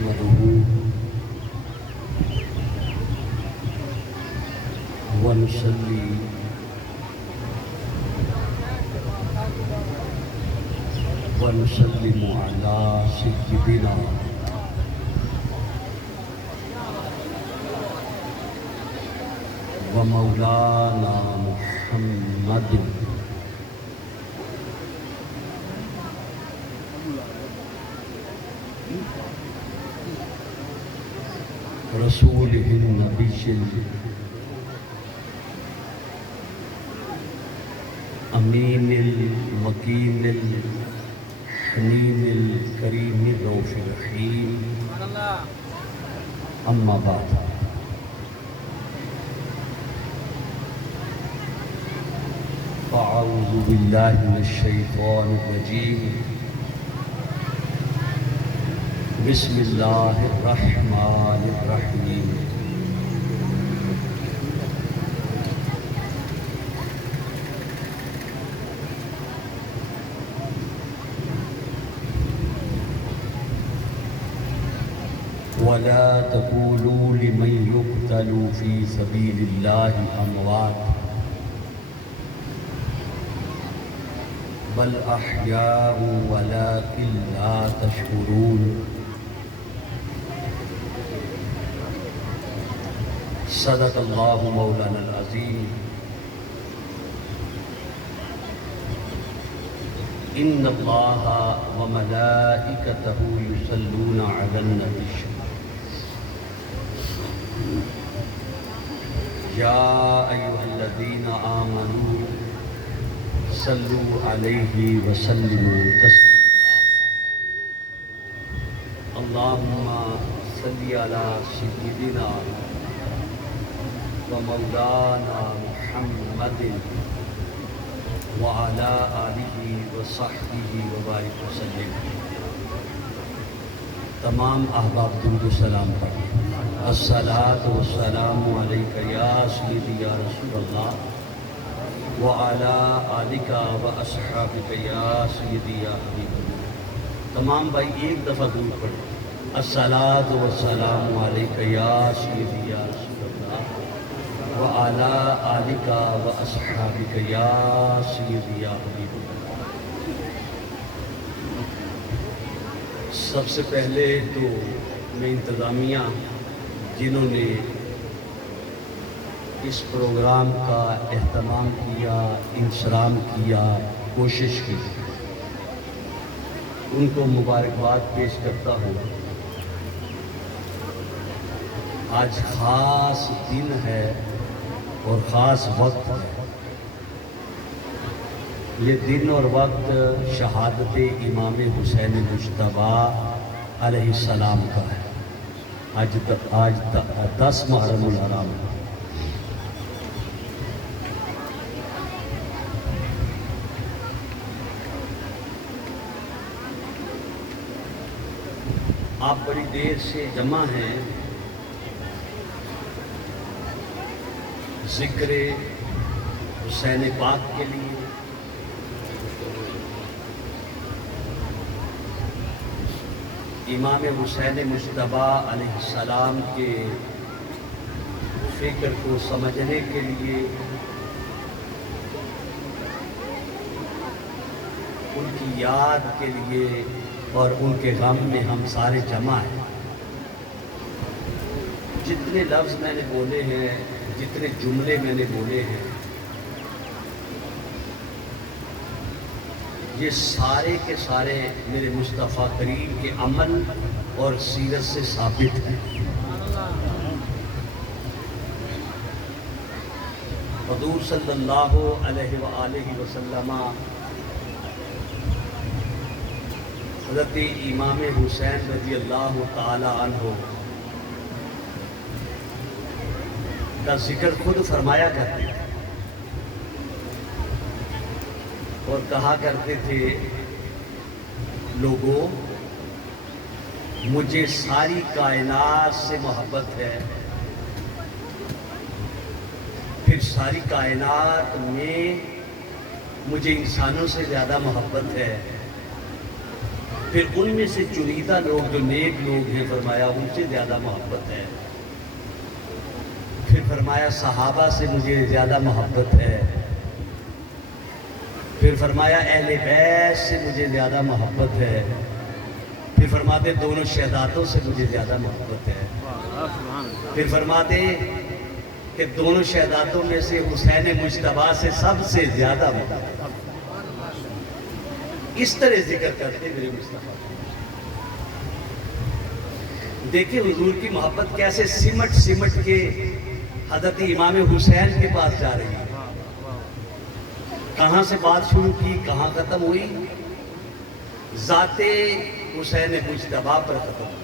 نحمده ونصلي ونسلم على سيدنا ومولانا محمد رسوله النبي الأمين المكين الحنين الكريم الرؤوف الرحيم أما بعد فأعوذ بالله من الشيطان الرجيم بسم الله الرحمن الرحيم ولا تقولوا لمن يقتل في سبيل الله أموات بل أحياء ولكن لا تشعرون صدق الله مولانا العظيم إن الله وملائكته يصلون على النبي يا أيها الذين آمنوا صلوا عليه وسلموا تسليما اللهم صل على سيدنا ومولانا محمد وعلى آلہ وصحبہ وبارک وسلم۔ تمام احباب درود و سلام پڑھیں۔ الصلاۃ والسلام علیک یا سیدی یا رسول اللہ وعلی آلک واصحابک یا سیدی یا حبیب اللہ۔ تمام بھائی ایک دفعہ درود پڑھیں۔ الصلاۃ والسلام علیک یا سیدی یا رسول اللہ وعلی آلک واصحابک یا سیدی یا حبیب اللہ۔ سب سے پہلے تو میں انتظامیہ جنہوں نے اس پروگرام کا اہتمام کیا، انصرام کیا، کوشش کی، ان کو مبارکباد پیش کرتا ہوں۔ آج خاص دن ہے اور خاص وقت ہے۔ یہ دن اور وقت شہادت امام حسین مجتبیٰ علیہ السلام کا ہے۔ آج 10 محرم الحرام ہے۔ آپ بڑی دیر سے جمع ہیں ذکر حسین پاک کے لیے، امام حسین مجتبیٰ علیہ السلام کے فکر کو سمجھنے کے لیے، ان کی یاد کے لیے اور ان کے غم میں ہم سارے جمع ہیں۔ جتنے لفظ میں نے بولے ہیں، جتنے جملے میں نے بولے ہیں، یہ سارے کے سارے میرے مصطفیٰ کریم کے عمل اور سیرت سے ثابت ہیں۔ حضور صلی اللہ علیہ وآلہ وسلم حضرت امام حسین رضی اللہ تعالی عنہ کا ذکر خود فرمایا کرتے تھے اور کہا کرتے تھے، لوگوں مجھے ساری کائنات سے محبت ہے، پھر ساری کائنات میں مجھے انسانوں سے زیادہ محبت ہے، پھر ان میں سے چنیدہ لوگ جو نیک لوگ ہیں فرمایا ان سے زیادہ محبت ہے. پھر فرمایا صحابہ سے مجھے زیادہ محبت ہے. پھر فرمایا اہل بیت سے مجھے زیادہ محبت ہے. پھر فرماتے دونوں شہداتوں سے مجھے زیادہ محبت ہے. پھر فرماتے کہ دونوں شہداتوں میں سے حسین مجتبیٰ سے سب سے زیادہ محبت. اس طرح ذکر کرتے میرے مصطفیٰ. دیکھیں حضور کی محبت کیسے سمٹ سمٹ کے حضرت امام حسین کے پاس جا رہی ہے. کہاں سے بات شروع کی کہاں ختم ہوئی؟ ذات حسین مجتبیٰ پر ختم ہوئی.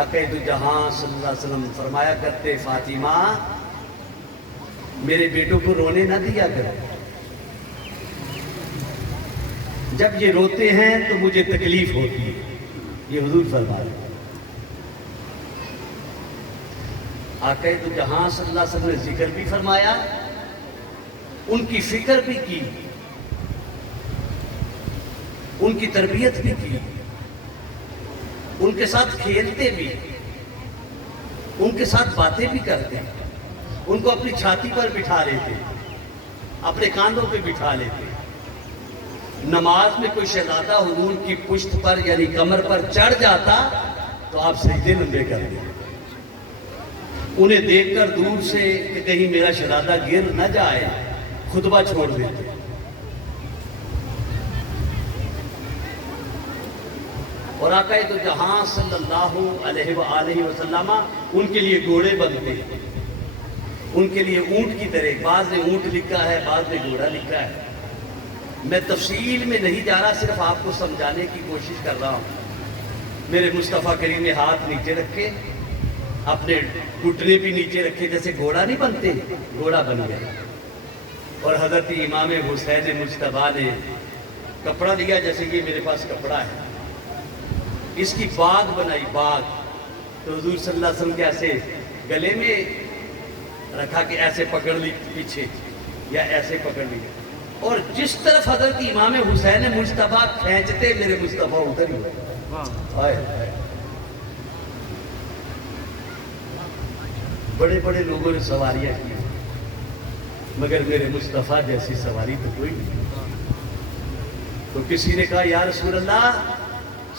آقا دو جہاں صلی اللہ علیہ وسلم فرمایا کرتے فاطمہ میرے بیٹوں کو رونے نہ دیا کرو. جب یہ روتے ہیں تو مجھے تکلیف ہوتی ہے. یہ حضور فرما رہے ہیں. آقا دو جہاں صلی اللہ علیہ وسلم نے ذکر بھی فرمایا, ان کی فکر بھی کی, ان کی تربیت بھی کی, ان کے ساتھ کھیلتے بھی, ان کے ساتھ باتیں بھی کرتے, ان کو اپنی چھاتی پر بٹھا لیتے, اپنے کاندھوں پہ بٹھا لیتے. نماز میں کوئی شہزادہ حضور کی پشت پر یعنی کمر پر چڑھ جاتا تو آپ سجدے لمبے کر دیتے. انہیں دیکھ کر دور سے کہ کہیں میرا شہزادہ گر نہ جائے خطبہ چھوڑ دیتے. اور آقا دو جہاں صلی اللہ علیہ وآلہ وسلم ان کے لیے گھوڑے بنتے, ان کے لیے اونٹ کی طرح. بعض نے اونٹ لکھا ہے, بعض نے گھوڑا لکھا ہے. میں تفصیل میں نہیں جا رہا, صرف آپ کو سمجھانے کی کوشش کر رہا ہوں. میرے مصطفیٰ کریم نے ہاتھ نیچے رکھے, اپنے گھٹنے بھی نیچے رکھے, جیسے گھوڑا نہیں بنتے, گھوڑا بن گیا. اور حضرت امام حسین مجتبیٰ نے کپڑا لیا, جیسے یہ میرے پاس کپڑا ہے, اس کی باغ بنائی, باغ. تو حضور صلی اللہ علیہ وسلم کے ایسے گلے میں رکھا کہ ایسے پکڑ لی پیچھے یا ایسے پکڑ لی, اور جس طرف حضرت امام حسین مجتبیٰ کھینچتے میرے مصطفیٰ ادھر ہی ہوئے. بڑے بڑے لوگوں نے سواریاں کی, مگر میرے مصطفیٰ جیسی سواری تو کوئی نہیں. تو کسی نے کہا یا رسول اللہ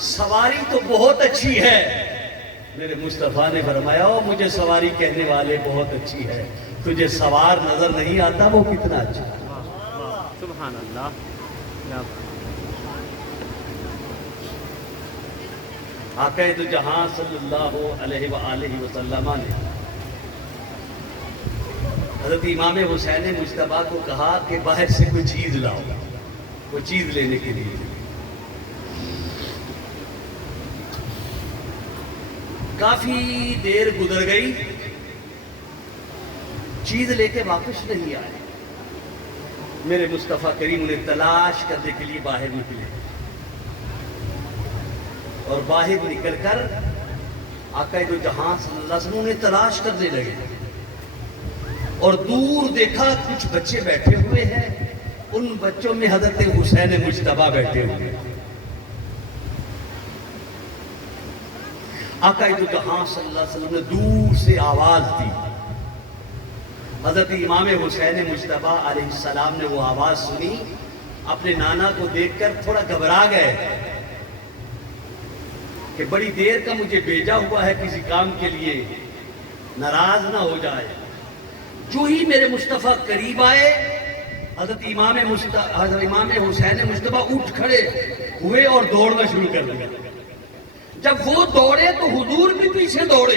سواری تو بہت اچھی ہے. میرے مصطفیٰ نے فرمایا مجھے سواری کہنے والے بہت اچھی ہے, تجھے سوار نظر نہیں آتا وہ کتنا اچھا ہے. سبحان اللہ. آقا دو جہاں صلی اللہ علیہ وآلہ وسلم نے حضرت امام حسین مجتبیٰ کو کہا کہ باہر سے کوئی چیز لاؤ, کوئی چیز لینے کے لیے. کافی دیر گزر گئی, چیز لے کے واپس نہیں آئے. میرے مصطفیٰ کریم انہیں تلاش کرنے کے لیے باہر نکلے, اور باہر نکل کر آقا دو جہاں صلی اللہ علیہ وسلم انہیں تلاش کرنے لگے. اور دور دیکھا کچھ بچے بیٹھے ہوئے ہیں, ان بچوں میں حضرت حسین مجتبیٰ بیٹھے ہوئے ہیں. آقا دو جہاں صلی اللہ علیہ وسلم نے دور سے آواز دی. حضرت امام حسین مجتبیٰ علیہ السلام نے وہ آواز سنی, اپنے نانا کو دیکھ کر تھوڑا گھبرا گئے کہ بڑی دیر کا مجھے بھیجا ہوا ہے کسی کام کے لیے, ناراض نہ ہو جائے. جو ہی میرے مصطفیٰ قریب آئے, حضرت امام حسین مجتبیٰ اٹھ کھڑے ہوئے اور دوڑنا شروع کر دیا. جب وہ دوڑے تو حضور بھی پیچھے دوڑے.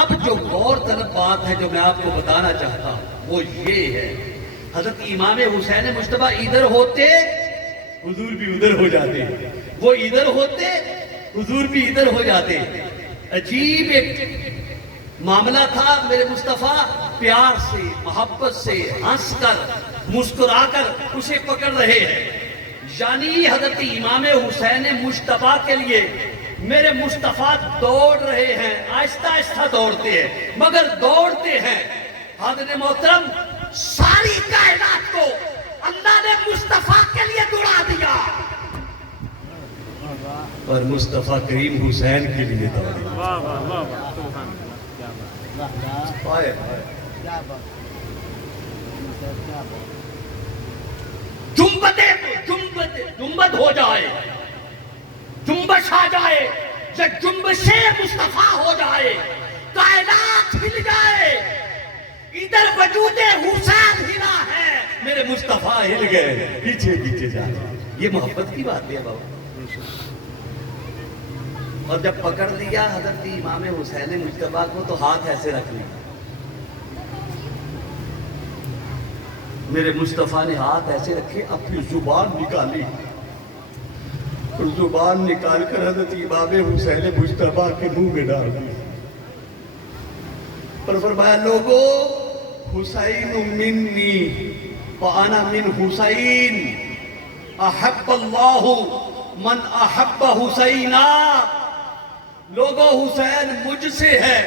اب جو غور طلب بات ہے جو میں آپ کو بتانا چاہتا ہوں وہ یہ ہے, حضرت امام حسین مجتبیٰ ادھر ہوتے حضور بھی ادھر ہو جاتے, وہ ادھر ہوتے حضور بھی ادھر ہو جاتے. عجیب ایک معاملہ تھا. میرے مصطفیٰ پیار سے, محبت سے, ہنس کر, مسکرا کر اسے پکڑ رہے ہیں. یعنی حضرت امام حسین مجتبیٰ کے لیے میرے مصطفیٰ دوڑ رہے ہیں, آہستہ آہستہ دوڑتے ہیں مگر دوڑتے ہیں. حضرت محترم ساری کائنات کو اللہ نے مصطفیٰ کے لیے دوڑا دیا اور مصطفیٰ کریم حسین کے لیے دوڑا دیا. واہ واہ واہ واہ سبحان اللہ کیا بات جنبت ہو جائے, جنبش آ جائے, یہ جنبش مصطفیٰ ہو جائے, کائنات ہل جائے, ادھر وجود حسین ہلا ہے, میرے مصطفیٰ ہل گئے, پیچھے پیچھے جا رہے. یہ محبت کی بات ہے بابا. اور جب پکڑ لیا حضرت امام حسین مجتبیٰ کو تو ہاتھ ایسے رکھ لیا. میرے مصطفیٰ نے ہاتھ ایسے رکھے, اپنی زبان نکالی, اور زبان نکال کر حضرت امام حسین مجتبیٰ کے منہ میں ڈال دی اور فرمایا لوگو حسین منی وانا من حسین, احب اللہ من احب حسینا. لوگو حسین مجھ سے ہے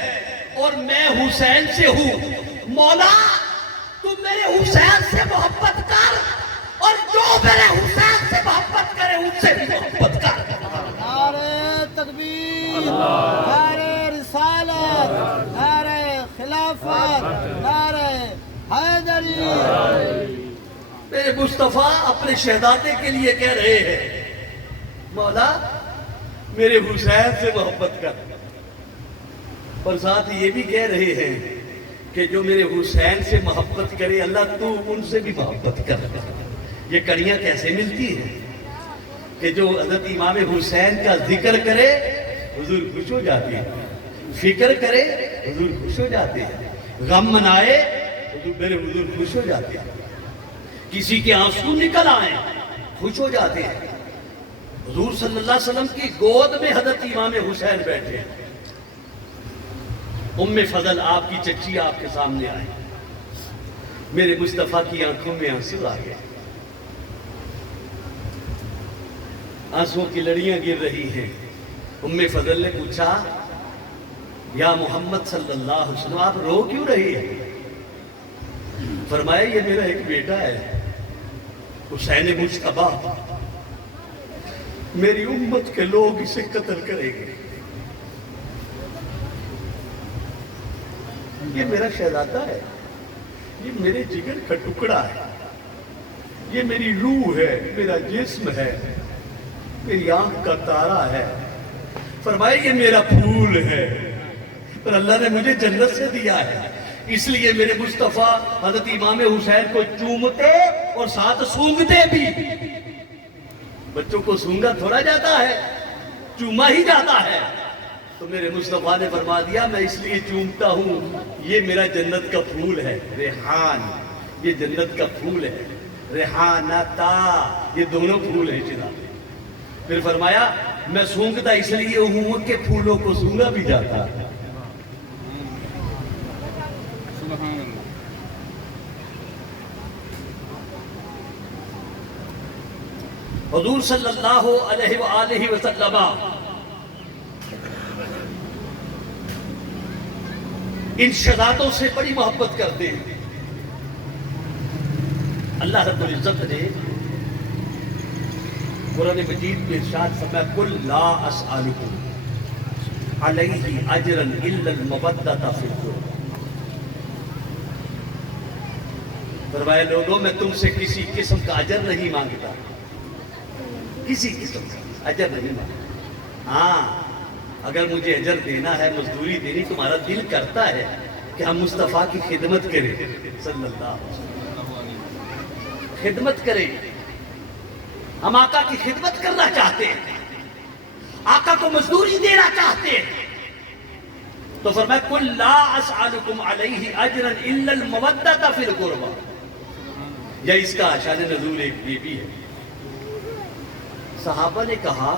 اور میں حسین سے ہوں. مولا تم میرے حسین سے محبت کر, اور جو میرے حسین سے محبت کرے ان سے بھی محبت کر. نعرہ تکبیر, نعرہ رسالت, نعرہ خلافت, نعرہ حیدری. میرے مصطفیٰ اپنے شہزادے کے لیے کہہ رہے ہیں مولا میرے حسین سے محبت کر, اور ساتھ یہ بھی کہہ رہے ہیں کہ جو میرے حسین سے محبت کرے اللہ تو ان سے بھی محبت کر. یہ کڑیاں کیسے ملتی ہیں کہ جو حضرت امام حسین کا ذکر کرے حضور خوش ہو جاتی ہے, فکر کرے حضور خوش ہو جاتے ہیں, غم منائے میرے حضور خوش ہو جاتے ہیں, کسی کے آنسو نکل آئیں خوش ہو جاتے ہیں. حضور صلی اللہ علیہ وسلم کی گود میں حضرت امام حسین بیٹھے ہیں. ام فضل آپ کی چچی آپ کے سامنے آئے, میرے مصطفیٰ کی آنکھوں میں آنسو آ گئے, آنسوں کی لڑیاں گر رہی ہیں. ام فضل نے پوچھا یا محمد صلی اللہ علیہ وسلم آپ رو کیوں رہی ہیں؟ فرمایا یہ میرا ایک بیٹا ہے حسین مجتبیٰ, میری امت کے لوگ اسے قتل کریں گے. یہ میرا شہزادہ ہے, یہ میرے جگر کا ٹکڑا ہے, یہ میری روح ہے, میرا جسم ہے, میری آنکھ کا تارا ہے. فرمایا یہ میرا پھول ہے اور اللہ نے مجھے جنت سے دیا ہے, اس لیے میرے مصطفیٰ حضرت امام حسین کو چومتے اور ساتھ سونگتے بھی. بچوں کو سونگا تھوڑا جاتا ہے, چوما ہی جاتا ہے. تو میرے مصطفیٰ نے فرما دیا میں اس لیے چومتا ہوں, یہ میرا جنت کا پھول ہے, ریحان, یہ جنت کا پھول ہے, ریحانتا, یہ دونوں پھول ہیں جناب. پھر فرمایا میں سونگتا اس لیے ہوں کہ پھولوں کو سونگا بھی جاتا ہے. حضور صلی اللہ علیہ وآلہ وسلم ان شہزادوں سے بڑی محبت کرتے ہیں. اللہ رب العزت نے قرآن مجید میں ارشاد فرمایا قل لا اسألکم علیہ اجرا الا المودۃ فی القربى. فرمایا لوگوں میں تم سے کسی قسم کا اجر نہیں مانگتا, کسی قسم کا اجر نہیں مانگتا. ہاں اگر مجھے اجر دینا ہے, مزدوری دینی, تمہارا دل کرتا ہے کہ ہم مصطفیٰ کی خدمت کریں صلی اللہ علیہ وسلم, خدمت کریں, ہم آقا کی خدمت کرنا چاہتے ہیں, آقا کو مزدوری دینا چاہتے ہیں. تو فرمایا قل لا اسألکم علیہ اجرا الا المودۃ فی القربى. یا اس کا شان نزول ایک یہ بھی ہے. صحابہ نے کہا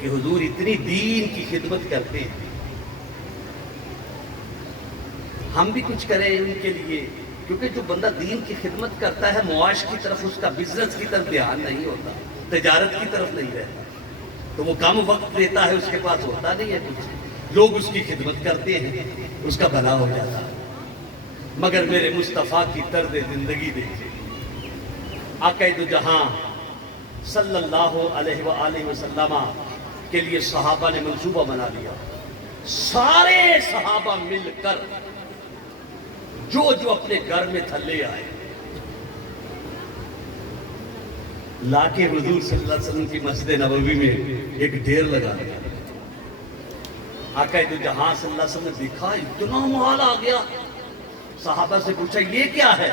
کہ حضور اتنی دین کی خدمت کرتے ہیں, ہم بھی کچھ کریں ان کے لیے, کیونکہ جو بندہ دین کی خدمت کرتا ہے معاش کی طرف, اس کا بزنس کی طرف دھیان نہیں ہوتا, تجارت کی طرف نہیں رہتا, تو وہ کم وقت لیتا ہے, اس کے پاس ہوتا نہیں ہے کچھ, لوگ اس کی خدمت کرتے ہیں, اس کا بھلا ہو جاتا ہے. مگر میرے مصطفیٰ کی طرز زندگی دیکھیں, آقا دو جہاں صلی اللہ علیہ وآلہ وسلم کے لیے صحابہ نے منصوبہ بنا لیا. سارے صحابہ مل کر جو اپنے گھر میں تھا لے آئے, لا کے حضور صلی اللہ علیہ وسلم کی مسجد نبوی میں ایک ڈھیر لگا دیا. آقا دو جہاں صلی اللہ علیہ وسلم نے دیکھا اتنا مال آ گیا. صحابہ سے پوچھا یہ کیا ہے؟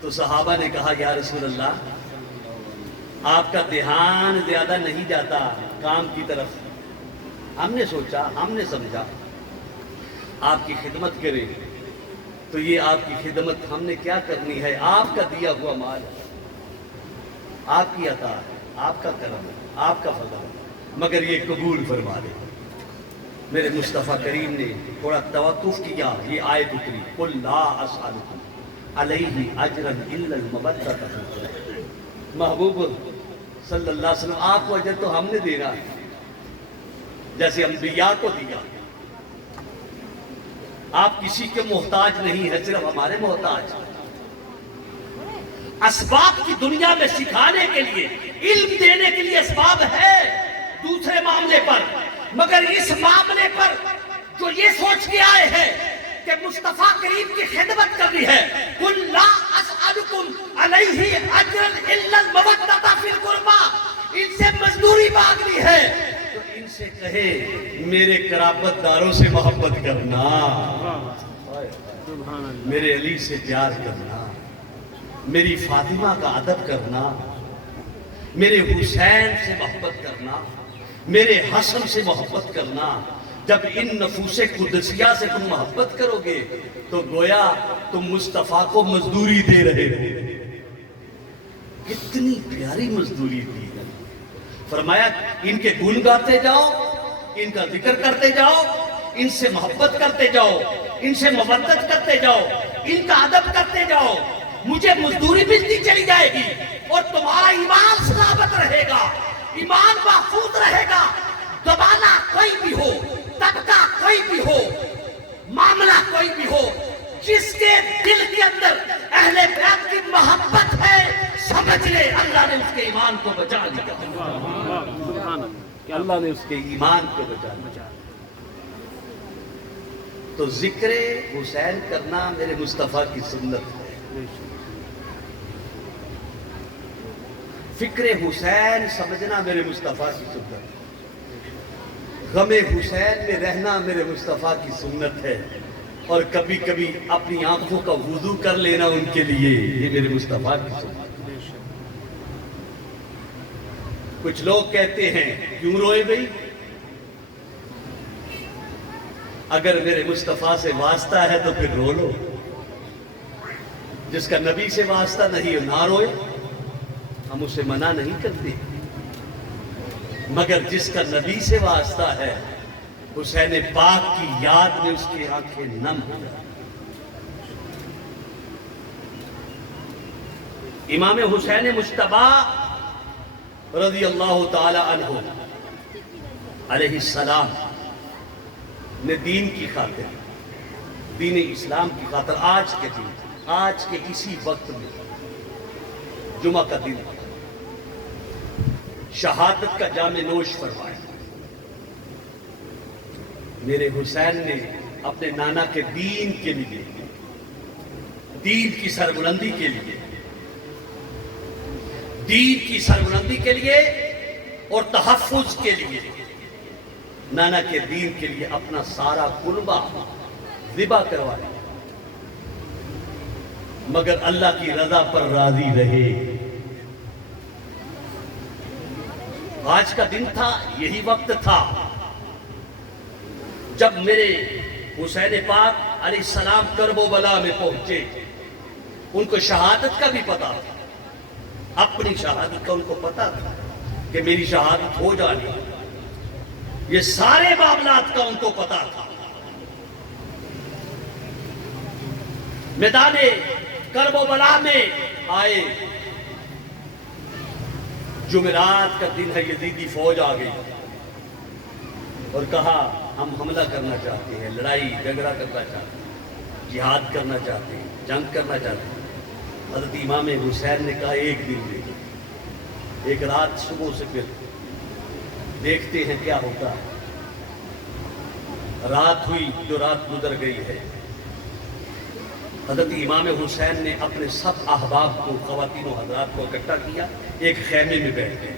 تو صحابہ نے کہا یا رسول اللہ آپ کا دھیان زیادہ نہیں جاتا کام کی طرف. ہم نے سوچا, ہم نے سمجھا آپ کی خدمت کریں, تو یہ آپ کی خدمت ہم نے کیا کرنی ہے؟ آپ کا دیا ہوا مال ہے, آپ کی عطا ہے, آپ کا کرم ہے, آپ کا فضل ہے, مگر یہ قبول فرما لے. میرے مصطفیٰ کریم نے تھوڑا توقف کیا, یہ آیت اتری قل لا اسألکم علیہ اجرا الا المودۃ فی القربى. محبوب صلی اللہ علیہ وسلم آپ کو اجر تو ہم نے دینا ہے جیسے انبیاء کو دیا. آپ کسی کے محتاج نہیں ہے, صرف ہمارے محتاج. اسباب کی دنیا میں سکھانے کے لیے, علم دینے کے لیے اسباب ہے دوسرے معاملے پر, مگر اس معاملے پر جو یہ سوچ کے آئے ہیں کہ مصطفیٰ کریم کی خدمت کرنی ہے, قل لا اسألکم علیہ اجرا الا المودۃ فی القربى, ان سے مزدوری مانگنی ہے تو ان سے کہے میرے قرابت داروں سے محبت کرنا, میرے علی سے پیار کرنا, میری فاطمہ کا ادب کرنا, میرے حسین سے محبت کرنا, میرے حسن سے محبت کرنا. جب ان نفوس قدسیہ سے تم محبت کرو گے تو گویا تم مصطفیٰ کو مزدوری دے رہے ہو. کتنی پیاری مزدوری دی ہے. فرمایا ان کے گن گاتے جاؤ, ان کا ذکر کرتے جاؤ, ان سے محبت کرتے جاؤ, ان سے مودت کرتے جاؤ, ان کا ادب کرتے جاؤ, مجھے مزدوری ملتی چلی جائے گی اور تمہارا ایمان سلامت رہے گا, ایمان محفوظ رہے گا. زمانہ کوئی بھی ہو, طبقہ کوئی بھی ہو, معاملہ کوئی بھی ہو, جس کے دل کے اندر اہل بیت کی محبت ہے سمجھ لے اللہ نے اس کے ایمان کو بچا لیا. اللہ نے اس کے ایمان کو بچا لیا. تو ذکر حسین کرنا میرے مصطفیٰ کی سنت ہے. فکر حسین سمجھنا میرے مصطفیٰ کی سنت ہے. غم حسین میں رہنا میرے مصطفیٰ کی سنت ہے. اور کبھی کبھی اپنی آنکھوں کا وضو کر لینا ان کے لیے, یہ میرے مصطفیٰ کی سنت ہے. کچھ لوگ کہتے ہیں کیوں روئے بھئی؟ اگر میرے مصطفیٰ سے واسطہ ہے تو پھر رو لو. جس کا نبی سے واسطہ نہیں نہ روئے, ہم اسے منع نہیں کرتے, مگر جس کا نبی سے واسطہ ہے حسین پاک کی یاد میں اس کی آنکھیں نم ہو جائیں. امام حسین مجتبی رضی اللہ تعالی عنہ علیہ السلام نے دین کی خاطر, دین اسلام کی خاطر, آج کے دن, آج کے اسی وقت میں جمعہ کا دن شہادت کا جام نوش فرمایا. میرے حسین نے اپنے نانا کے دین کے لیے, دین کی سربلندی کے لیے, دین کی سربلندی کے لیے اور تحفظ کے لیے, نانا کے دین کے لیے اپنا سارا قربہ ذبح کروایا, مگر اللہ کی رضا پر راضی رہے. آج کا دن تھا, یہی وقت تھا جب میرے حسین پاک علیہ السلام کرب و بلا میں پہنچے. ان کو شہادت کا بھی پتا تھا, اپنی شہادت کا ان کو پتا تھا کہ میری شہادت ہو جانی, یہ سارے معاملات کا ان کو پتا تھا. میدان کرب و بلا میں آئے, جمعرات کا دن ہے, یزیدی فوج آ گئی اور کہا ہم حملہ کرنا چاہتے ہیں, لڑائی جھگڑا کرنا چاہتے ہیں, جہاد کرنا چاہتے ہیں, جنگ کرنا چاہتے ہیں. حضرت امام حسین نے کہا ایک دن دے دو، ایک رات صبح سے پھر دیکھتے ہیں کیا ہوتا ہے۔ رات ہوئی، جو رات گزر گئی ہے، حضرت امام حسین نے اپنے سب احباب کو، خواتین و حضرات کو اکٹھا کیا، ایک خیمے میں بیٹھ گئے۔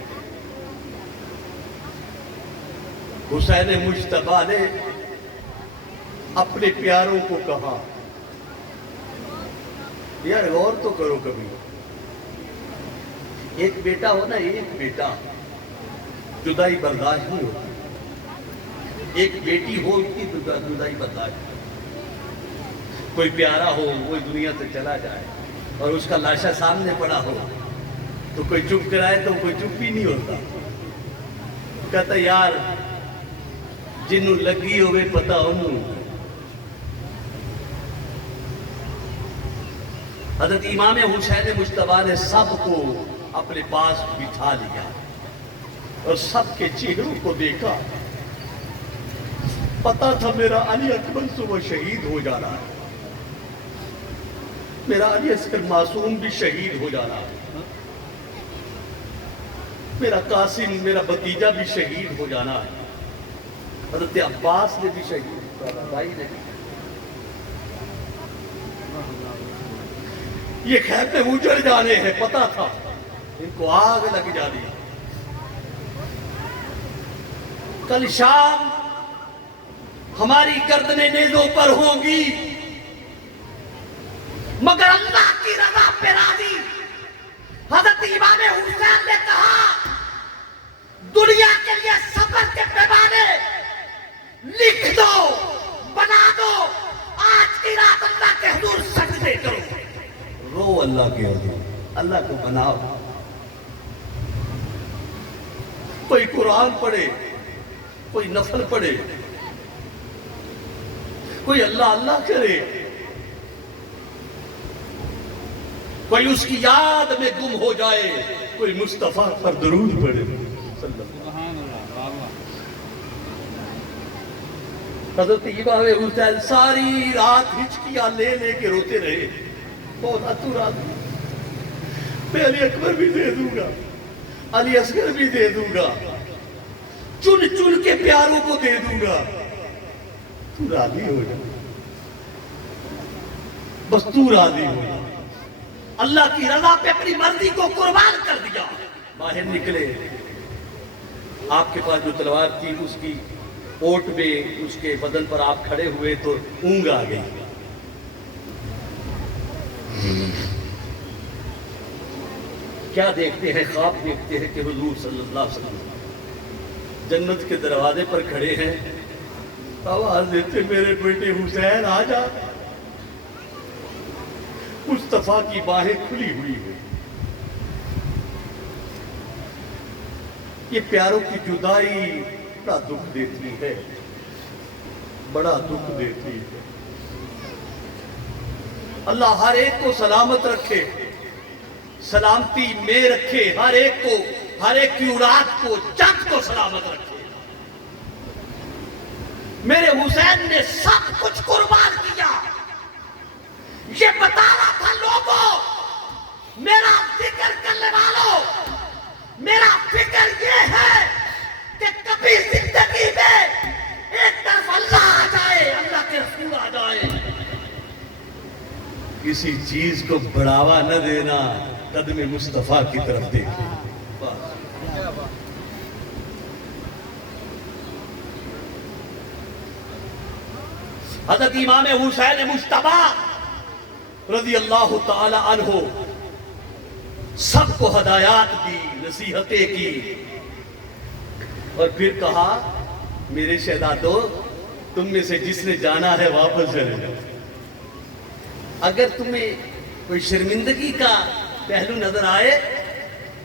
حسین مجتبیٰ نے اپنے پیاروں کو کہا، یار غور تو کرو کبھی، ایک بیٹا ہو نا، ایک بیٹا، جدائی برداشت نہیں ہوتی، ایک بیٹی ہو ان کی جدائی برداشت، کوئی پیارا ہو وہ دنیا سے چلا جائے اور اس کا لاشا سامنے پڑا ہو تو کوئی چپ کرائے تو کوئی چپ ہی نہیں ہوتا۔ کہتا یار جنوں لگی ہوئے پتا انہوں۔ حضرت امام حسین مجتبیٰ نے سب کو اپنے پاس بٹھا لیا اور سب کے چہروں کو دیکھا، پتا تھا میرا علی اکبر صبح شہید ہو جانا ہے، میرا علی اصغر معصوم بھی شہید ہو جانا ہے، میرا قاسم میرا بھتیجا بھی شہید ہو جانا ہے، حضرت عباس نے بھی شہید ہو جانا، بھائی نے بھی۔ یہ خیمے اجڑ جانے ہیں، پتا تھا ان کو آگ لگ جانی۔ کل شام ہماری گردنیں نیزوں پر ہوں گی، مگر اللہ کی رضا پہ راضی۔ حضرت امام حسین نے کہا دنیا کے لیے صبر کے پیمانے لکھ دو، بنا دو، آج کی رات اللہ کے حضور سجدے کرو، رو اللہ کے حضور، اللہ کو بناؤ۔ کوئی قرآن پڑھے، کوئی نفل پڑھے، کوئی اللہ اللہ کرے، کوئی اس کی یاد میں گم ہو جائے، کوئی مصطفیٰ پر درود پڑھے۔ حضرت امام حسین ساری رات ہچکیاں لے لے کے روتے رہے، مولا تو راضی، میں علی اکبر بھی دے دوں گا، علی اصغر بھی دے دوں گا، چن چن کے پیاروں کو دے دوں گا، تو راضی ہو جا، بس تو راضی ہو جا۔ اللہ کی رضا پہ اپنی مرضی کو قربان کر دیا۔ باہر نکلے، آپ کے پاس جو تلوار تھی اس کی اوٹ میں اس کے بدن پر آپ کھڑے ہوئے تو اونگ آ گئی۔ کیا دیکھتے ہیں؟ خواب دیکھتے ہیں کہ حضور صلی اللہ علیہ وسلم جنت کے دروازے پر کھڑے ہیں، آواز دیتے میرے بیٹے حسین آ جا۔ مصطفیٰ کی باہیں کھلی ہوئی ہیں۔ یہ پیاروں کی جدائی بڑا دکھ دیتی ہے، بڑا دکھ دیتی ہے۔ اللہ ہر ایک کو سلامت رکھے، سلامتی میں رکھے، ہر ایک کو، ہر ایک کی اولاد کو، جگ کو سلامت رکھے۔ میرے حسین نے سب کچھ قربان کیا، یہ بتا رہا تھا لوگوں میرا فکر کرنے والوں، میرا فکر یہ ہے کہ کبھی زندگی میں ایک طرف اللہ آ جائے، اللہ کے رسول آ جائے، کسی چیز کو بڑھاوا نہ دینا، قدم مصطفیٰ کی طرف دیکھیں۔ حضرت امام حسین مجتبیٰ رضی اللہ تعالی عنہ سب کو ہدایات دی، نصیحتیں کی، اور پھر کہا میرے شہزادو تم میں سے جس نے جانا ہے واپس چلے جاؤ، اگر تمہیں کوئی شرمندگی کا پہلو نظر آئے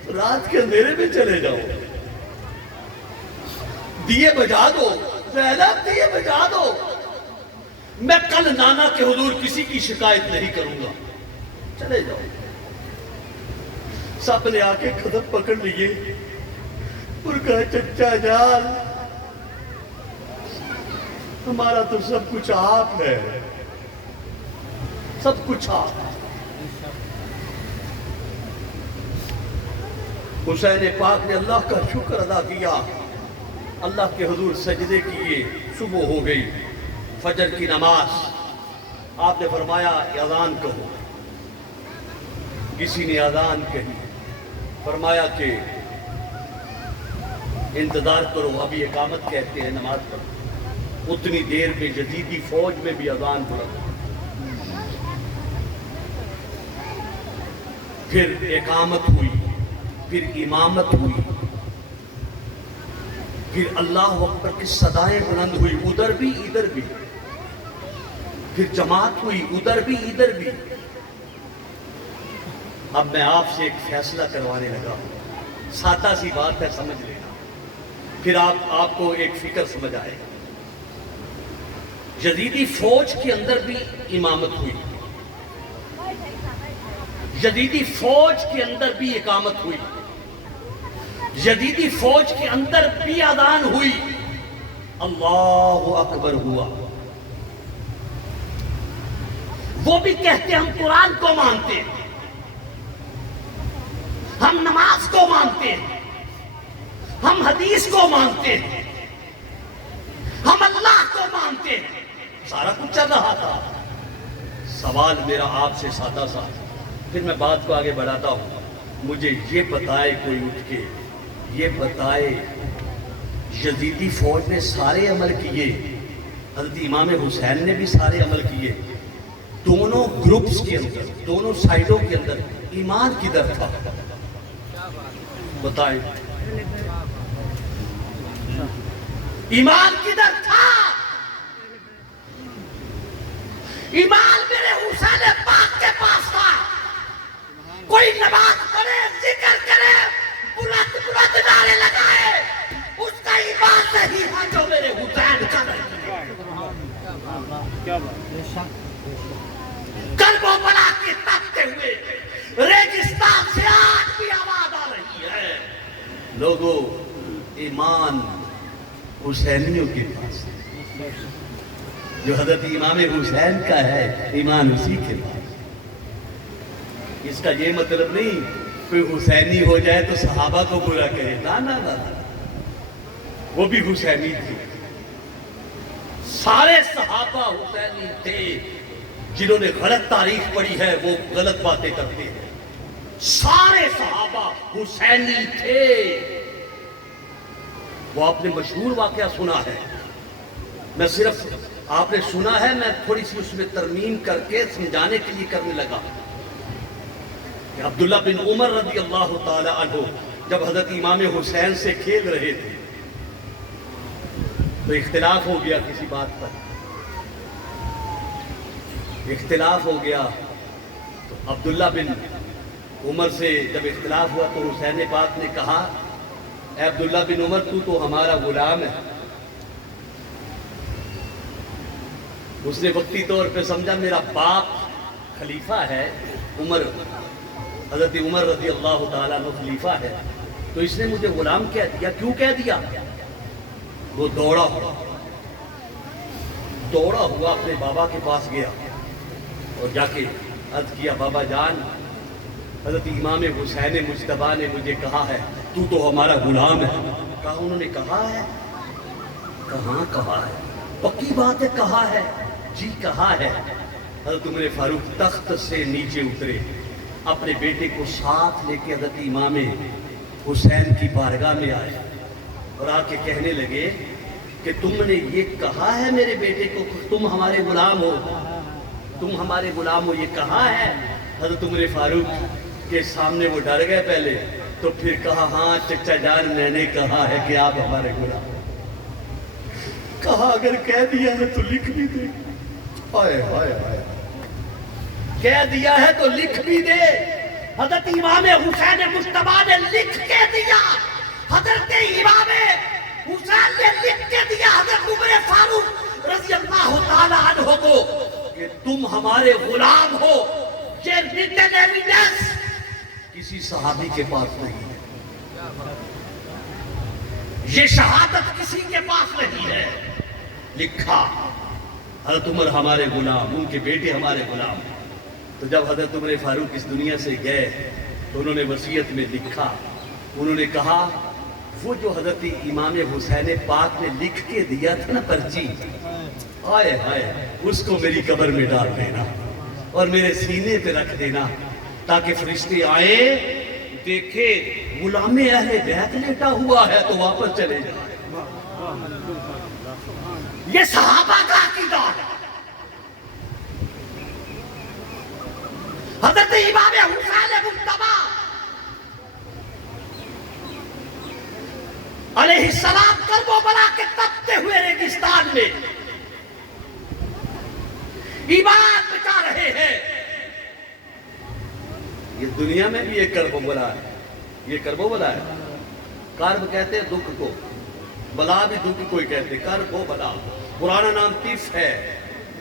تو رات کے اندھیرے میں چلے جاؤ، دیے بجھا دو، زینب دیے بجھا دو، میں کل نانا کے حضور کسی کی شکایت نہیں کروں گا، چلے جاؤ۔ سب نے آ کے قدم پکڑ لیے اور کہا چچا جان ہمارا تو سب کچھ آپ ہے، سب کچھ آپ ہے، حسین پاک نے اللہ کا شکر ادا کیا، اللہ کے حضور سجدے کیے، صبح ہو گئی، فجر کی نماز، آپ نے فرمایا اذان کہو، کسی نے اذان کہی، فرمایا کہ انتظار کرو، ابھی اقامت کہتے ہیں نماز پڑھو۔ اتنی دیر میں یزیدی فوج میں بھی اذان بلند، پھر اقامت ہوئی، پھر امامت ہوئی، پھر اللہ اکبر کی صدائیں بلند ہوئی، ادھر بھی ادھر بھی، پھر جماعت ہوئی، ادھر بھی ادھر بھی۔ اب میں آپ سے ایک فیصلہ کروانے لگا ہوں، سادہ سی بات ہے، سمجھ لینا، پھر آپ کو ایک فکر سمجھ آئے گا۔ یزیدی فوج کے اندر بھی امامت ہوئی، یزیدی فوج کے اندر بھی اقامت ہوئی، یزیدی فوج کے اندر بھی اذان ہوئی، اللہ اکبر ہوا۔ وہ بھی کہتے ہم قرآن کو مانتے ہیں، ہم نماز کو مانتے ہیں، ہم حدیث کو مانتے ہیں، ہم اللہ کو مانتے ہیں، سارا کچھ چل رہا تھا۔ سوال میرا آپ سے سادہ سا، پھر میں بات کو آگے بڑھاتا ہوں، مجھے یہ بتائے کوئی اٹھ کے، یہ بتائے یزیدی فوج نے سارے عمل کیے، حضرت امام حسین نے بھی سارے عمل کیے، دونوں گروپس کے اندر، دونوں سائیڈوں کے اندر ایمان کدھر تھا؟ بتائیں، ایمان کدھر تھا؟ ایمان میرے حسین پاک کے پاس تھا۔ کوئی نماز پڑھے، ذکر کرے، بلند بلند نعرے لگائے، اس کا ایمان نہیں ہے جو میرے حسین کا نہیں ہے۔ کرب و بلا کے تپتے ہوئے ریگستان سے آج بھی آواز آ رہی ہے، لوگوں ایمان حسینیوں کے پاس ہے، جو حضرت امام حسین کا ہے ایمان اسی کے پاس۔ اس کا یہ مطلب نہیں کوئی حسینی ہو جائے تو صحابہ کو برا کہے، نا نا نا، وہ بھی حسینی تھے، سارے صحابہ حسینی تھے۔ جنہوں نے غلط تاریخ پڑھی ہے وہ غلط باتیں کرتے ہیں، سارے صحابہ حسینی تھے۔ وہ آپ نے مشہور واقعہ سنا ہے، میں صرف آپ نے سنا ہے، میں تھوڑی سی اس میں ترمیم کر کے سمجھانے کے لیے کرنے لگا کہ عبداللہ بن عمر رضی اللہ تعالی عنہ جب حضرت امام حسین سے کھیل رہے تھے تو اختلاف ہو گیا کسی بات پر، اختلاف ہو گیا تو عبداللہ بن عمر سے جب اختلاف ہوا تو حسین پاک نے کہا، اے عبداللہ بن عمر تو ہمارا غلام ہے۔ اس نے وقتی طور پہ سمجھا میرا باپ خلیفہ ہے، حضرت عمر رضی اللہ تعالیٰ عنہ خلیفہ ہے، تو اس نے مجھے غلام کہہ دیا۔ کیوں کہہ دیا؟ وہ دوڑا ہوا اپنے بابا کے پاس گیا اور جا کے عرض کیا، بابا جان، حضرت امام حسین مجتبیٰ نے مجھے کہا ہے تو ہمارا غلام ہے۔ کہا انہوں نے کہا ہے؟ کہاں کہا ہے؟ پکی بات ہے کہا ہے؟ جی کہا ہے۔ حضرت عمر فاروق تخت سے نیچے اترے، اپنے بیٹے کو ساتھ لے کے حضرت امام حسین کی بارگاہ میں آئے اور آ کے کہنے لگے کہ تم نے یہ کہا ہے میرے بیٹے کو تم ہمارے غلام ہو، تم ہمارے غلام ہو، یہ کہا ہے؟ حضرت عمر فاروق کے سامنے وہ ڈر گئے پہلے، تو پھر کہا ہاں چچا جان میں نے کہا ہے کہ آپ ہمارے غلام ہو۔ کہا اگر کہہ دیا ہے تو لکھ بھی دے، کہہ دیا ہے تو لکھ بھی دے۔ حضرت امام حسین مجتبیٰ نے لکھ کے دیا، حضرت امام حسین نے لکھ کے دیا حضرت عمر فاروق رضی اللہ تعالیٰ عنہ کو کہ تم ہمارے غلام ہو۔ یہ ریٹن ایویڈنس کسی صحابی کے پاس نہیں ہے، یہ شہادت کسی کے پاس نہیں ہے۔ لکھا حضرت عمر ہمارے غلام، ان کے بیٹے ہمارے غلام۔ تو جب حضرت عمر فاروق اس دنیا سے گئے تو انہوں نے وصیت میں لکھا انہوں نے کہا وہ جو حضرت امام حسین پاک نے لکھ کے دیا تھا نا پرچی، آئے ہائے، اس کو میری قبر میں ڈال دینا اور میرے سینے پہ رکھ دینا، تاکہ فرشتے آئے دیکھے غلام اہل بیت لیٹا ہوا ہے تو واپس چلے جائے۔ یہ صحابہ کا عقیدہ ہے۔ حضرت امام حسین مجتبی علیہ السلام کرب و بلا کے تپتے ہوئے ریگستان میں ایمان بچا رہے ہیں۔ یہ دنیا میں بھی ایک کرب و بلا ہے، یہ کرب و بلا ہے۔ کرب کہتے ہیں دکھ کو، بلا بھی دکھ کو ہی کہتے ہیں، کرب و بلا۔ پرانا نام طف ہے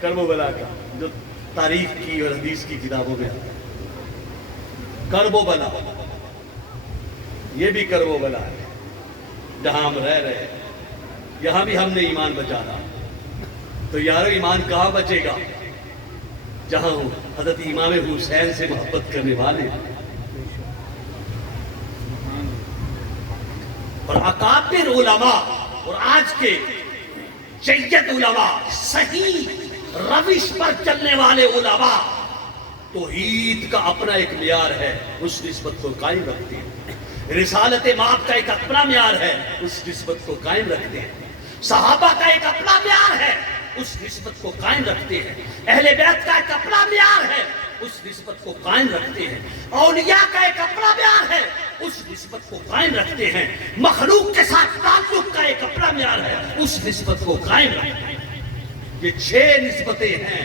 کرب و بلا کا، جو تاریخ کی اور حدیث کی کتابوں میں آتا ہے۔ کرب و بلا، یہ بھی کرب و بلا ہے۔ جہاں ہم رہ رہے ہیں یہاں بھی ہم نے ایمان بچانا، تو یارو ایمان کہاں بچے گا جہاں حضرت امام حسین سے محبت کرنے والے اور اکابر علماء اور آج کے جید علماء، صحیح روش پر چلنے والے علماء توحید کا اپنا ایک معیار ہے، اس نسبت کو قائم رکھتے ہیں۔ رسالت مآب کا ایک اپنا معیار ہے، اس نسبت کو قائم رکھتے ہیں۔ صحابہ کا ایک اپنا معیار ہے، اس نسبت کو قائم رکھتے ہیں۔ اہل بیت کا ایک اپنا معیار ہے، اس نسبت کو قائم رکھتے ہیں۔ اولیاء کا ایک اپنا معیار ہے، اس نسبت کو قائم رکھتے ہیں۔ مخلوق کے ساتھ تعلق کا ایک اپنا معیار ہے، اس نسبت کو قائم رکھتے ہیں۔ یہ 6 نسبتیں ہیں،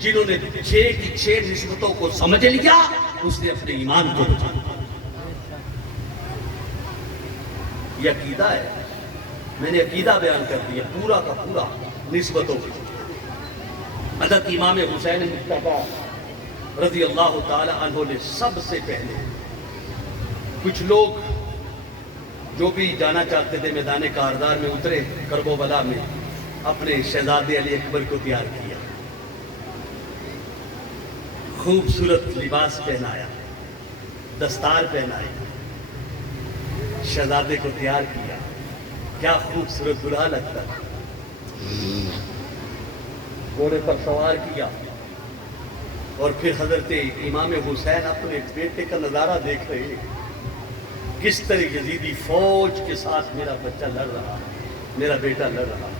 جنہوں نے 6 کی 6 نسبتوں کو سمجھ لیا، اس نے اپنے ایمان کو بچا لیا۔ یہ عقیدہ ہے، میں نے عقیدہ بیان کر دیا پورا کا پورا نسبتوں کو۔ حضرت امام حسین مجتبی رضی اللہ تعالی عنہ نے سب سے پہلے، کچھ لوگ جو بھی جانا چاہتے تھے میدان کاردار میں اترے، کرب و بلا میں اپنے شہزادے علی اکبر کو تیار کیا، خوبصورت لباس پہنایا، دستار پہنائی، شہزادے کو تیار کیا، کیا خوبصورت دلہا لگتا تھا، گھوڑے پر سوار کیا، اور پھر حضرت امام حسین اپنے بیٹے کا نظارہ دیکھ رہے ہیں، کس طرح یزیدی فوج کے ساتھ میرا بچہ لڑ رہا، میرا بیٹا لڑ رہا۔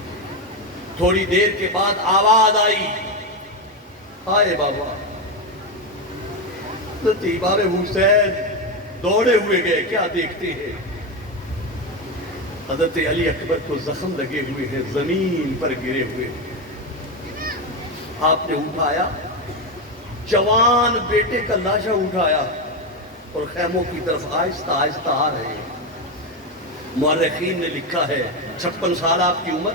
تھوڑی دیر کے بعد آواز آئی، آئے بابا، حضرت امام حسین دوڑے ہوئے گئے، کیا دیکھتے ہیں؟ حضرت علی اکبر کو زخم لگے ہوئے ہیں، زمین پر گرے ہوئے ہیں۔ آپ نے اٹھایا، جوان بیٹے کا لاشا اٹھایا اور خیموں کی طرف آہستہ آہستہ آ رہے ہیں۔ مورخین نے لکھا ہے 56 سال آپ کی عمر،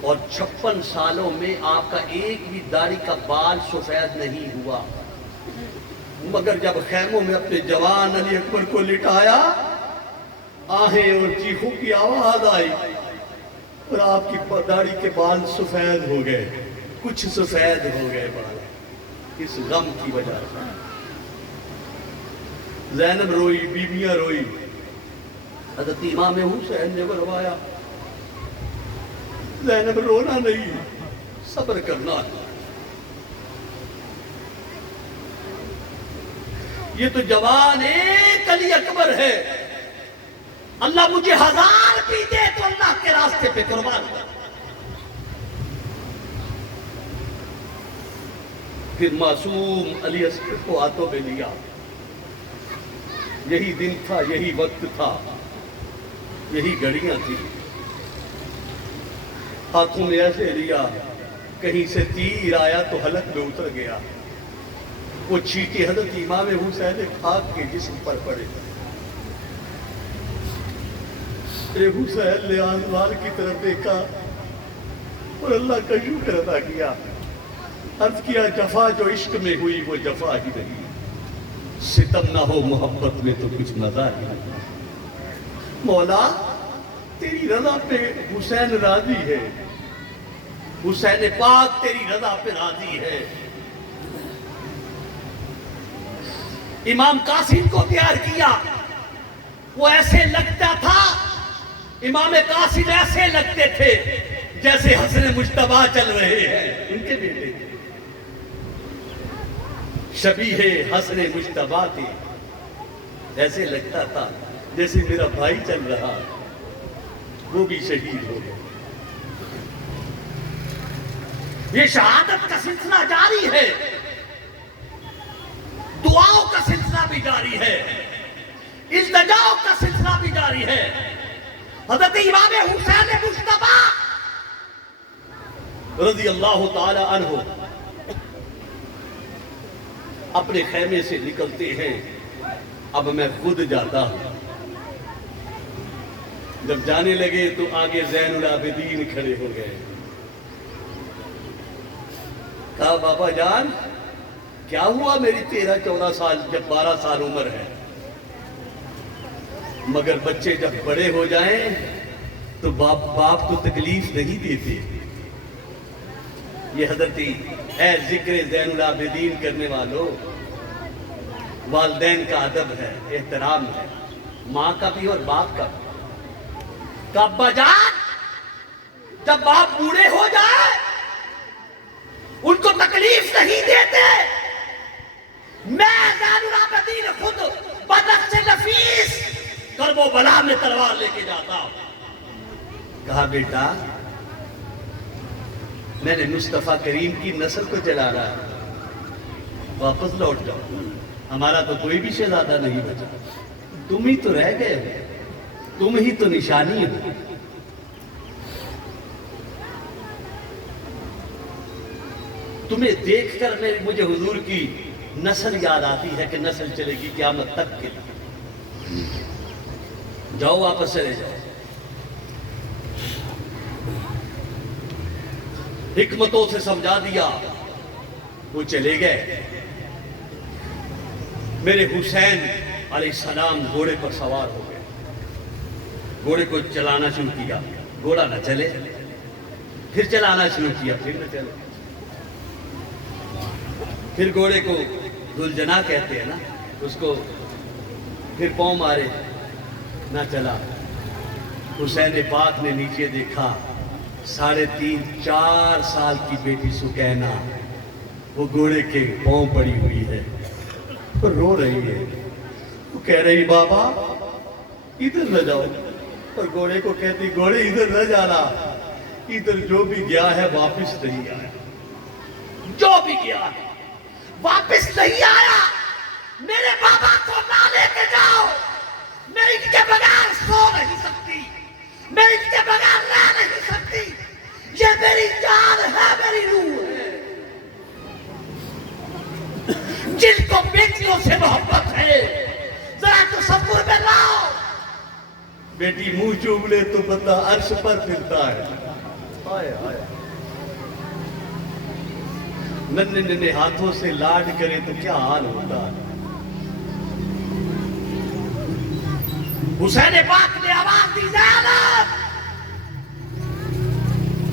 اور 56 سالوں میں آپ کا ایک بھی داڑھی کا بال سفید نہیں ہوا، مگر جب خیموں میں اپنے جوان علی اکبر کو لٹایا، آہیں اور چیخوں کی آواز آئی اور آپ کی داڑھی کے بال سفید ہو گئے، کچھ سفید ہو گئے بال، اس غم کی وجہ سے۔ زینب روئی، بیویاں روئی، حضرت امام حسین نے فرمایا زینب رونا نہیں، صبر کرنا ہے، یہ تو جوان ایک علی اکبر ہے، اللہ مجھے 1000 بھی دے تو اللہ کے راستے پہ قربان کر۔ پھر معصوم علی اصغر کو ہاتھوں میں لیا، یہی دن تھا، یہی وقت تھا، یہی گھڑیاں تھی، ہاتھوں میں ایسے لیا، کہیں سے تیر آیا تو حلق میں اتر گیا، وہ چھینٹے حضرت امام حسین خاک کے جسم پر پڑے۔ حسین نے آسمان کی طرف دیکھا اور اللہ کا شکر ادا کیا، عرض کیا جفا جو عشق میں ہوئی وہ جفا ہی نہیں، ستم نہ ہو محبت میں تو کچھ مزہ ہی نہیں۔ مولا تیری رضا پہ حسین راضی ہے، حسین پاک تیری رضا پہ راضی ہے۔ امام قاسم کو تیار کیا، وہ ایسے لگتا تھا، امام قاسم ایسے لگتے تھے جیسے حسن مجتبیٰ چل رہے ہیں، ان کے بیٹے تھے، شبیہ حسن مجتبیٰ تھے، ایسے لگتا تھا جیسے میرا بھائی چل رہا، وہ بھی شہید ہو گئے۔ یہ شہادت کا سلسلہ جاری ہے، دعاؤں کا سلسلہ بھی جاری ہے، التجاؤں کا سلسلہ بھی جاری ہے۔ حضرت امام حسین مجتبیٰ رضی اللہ تعالی عنہ اپنے خیمے سے نکلتے ہیں، اب میں خود جاتا ہوں۔ جب جانے لگے تو آگے زین العابدین کھڑے ہو گئے۔ کہا بابا جان کیا ہوا، میری 13-14 سال جب 12 سال عمر ہے، مگر بچے جب بڑے ہو جائیں تو باپ کو تکلیف نہیں دیتے۔ یہ حضرت ہے ذکر زین العابدین کرنے والوں، والدین کا ادب ہے، احترام ہے، ماں کا بھی اور باپ کا بھی۔ کہ ابا جان جب باپ بوڑھے ہو جائے ان کو تکلیف نہیں دیتے، میں زین العابدین خود بدخش نفیس کرب و بلا میں تلوار لے کے جاتا ہوں۔ کہا بیٹا میں نے مصطفیٰ کریم کی نسل کو جلا رہا ہے، واپس لوٹ جاؤ، ہمارا تو کوئی بھی شہزادہ نہیں بچا، تم ہی تو رہ گئے، تم ہی تو نشانی ہو۔ تمہیں دیکھ کر مجھے حضور کی نسل یاد آتی ہے کہ نسل چلے گی قیامت تک کے لیے۔ جاؤ واپس چلے جاؤ۔ حکمتوں سے سمجھا دیا، وہ چلے گئے۔ میرے حسین علیہ السلام گھوڑے پر سوار ہو گئے، گھوڑے کو چلانا شروع کیا، گھوڑا نہ چلے، پھر چلانا شروع کیا، پھر نہ چلے، پھر گھوڑے کو دلجنا کہتے ہیں نا، اس کو پھر پاؤں مارے، نہ چلا۔ حسین پاک نے نیچے دیکھا، 3.5-4 سال کی بیٹی سکینہ وہ گھوڑے کے پاؤں پڑی ہوئی ہے، وہ رو رہی ہے، وہ کہہ رہی بابا ادھر نہ جاؤ، اور گھوڑے کو کہتی گھوڑے ادھر نہ جانا، ادھر جو بھی گیا ہے واپس نہیں آیا، جو بھی گیا ہے واپس نہیں آیا، میرے بابا کو نہ لے کے جاؤ، میں ان کے بغیر سو نہیں سکتی، میں ان کے بغیر رہ نہیں سکتی، یہ میری جان ہے، میری روح ہے۔ جن کو بیٹیوں سے محبت ہے ذرا تصور میں لاؤ، بیٹی منہ چوم لے تو بندہ عرش پر پھرتا ہے، آئے آئے، ننھے ننھے ہاتھوں سے لاڈ کرے تو کیا حال ہوتا ہے۔ حسین پاک نے آواز دی زینب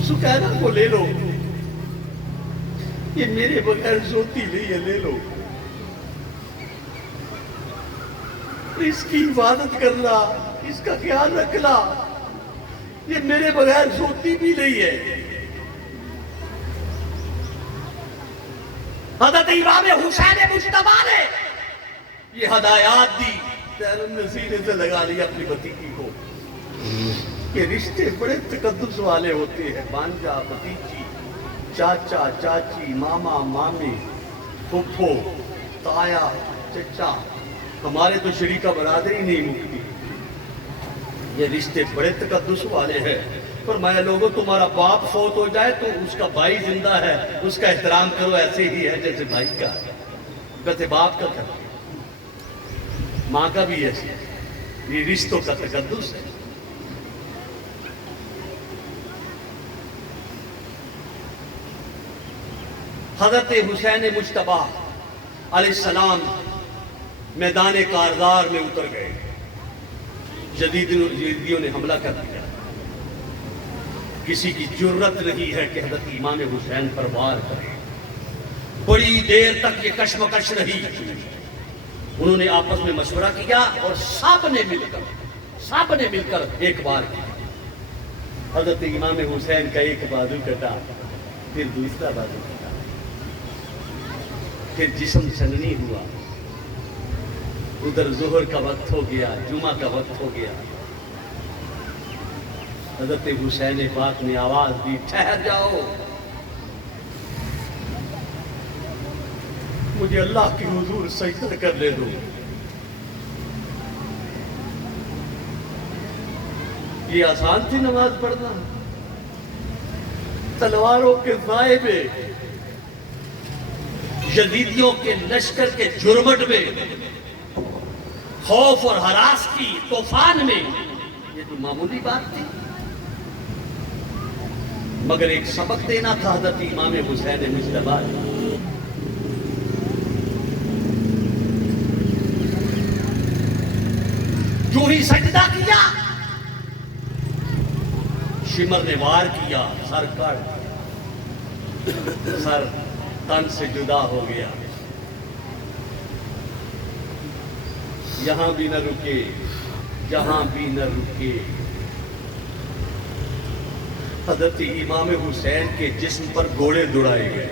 سکینہ کو لے لو، یہ میرے بغیر سوتی نہیں ہے، لے لو، اس کی عبادت کرنا، اس کا خیال رکھنا، یہ میرے بغیر سوتی بھی نہیں ہے۔ حضرت امام حسین مجتبیٰ نے یہ ہدایات دی، سینے سے لگا لیا اپنی بھتیجی کو۔ یہ رشتے بڑے تقدس والے ہوتے ہیں، بانجا، بھتیجی، چاچا، چاچی، ماما، مامی، پھپھو، تایا، چچا، ہمارے تو شریکہ برادری نہیں مکتی، یہ رشتے بڑے تقدس والے ہیں۔ فرمایا لوگوں تمہارا باپ فوت ہو جائے تو اس کا بھائی زندہ ہے، اس کا احترام کرو، ایسے ہی ہے جیسے بھائی کا ہے، ویسے باپ کا کرو، ماں کا بھی ایسے ہے، یہ رشتوں کا تقدس ہے۔ حضرت حسین مجتبیٰ علیہ السلام میدان کارزار میں اتر گئے، یزیدیوں نے حملہ کر دیا، کسی کی جرت نہیں ہے کہ حضرت امام حسین پر وار کرے، بڑی دیر تک یہ کشمکش رہی، انہوں نے آپس میں مشورہ کیا اور سب نے مل کر ایک بار کیا۔ حضرت امام حسین کا ایک بازو کٹا، پھر دوسرا بازو کٹا، پھر جسم چھننی ہوا، ادھر ظہر کا وقت ہو گیا، جمعہ کا وقت ہو گیا۔ حضرت حسین پاک نے آواز دی، ٹھہر جاؤ، مجھے اللہ کی حضور سجدہ کرنے دو۔ یہ آسان تھی نماز پڑھنا؟ تلواروں کے سائے میں، یزیدیوں کے لشکر کے جرمٹ میں، خوف اور ہراس کی طوفان میں، یہ تو معمولی بات تھی، مگر ایک سبق دینا تھا حضرت امام حسین مجتبیٰ۔ جو ہی سجدہ کیا، شمر نے وار کیا، سر کاٹ دیا، سر تن سے جدا ہو گیا۔ یہاں بھی نہ رکے، جہاں بھی نہ رکے۔ حضرت امام حسین کے جسم پر گھوڑے دوڑائے گئے،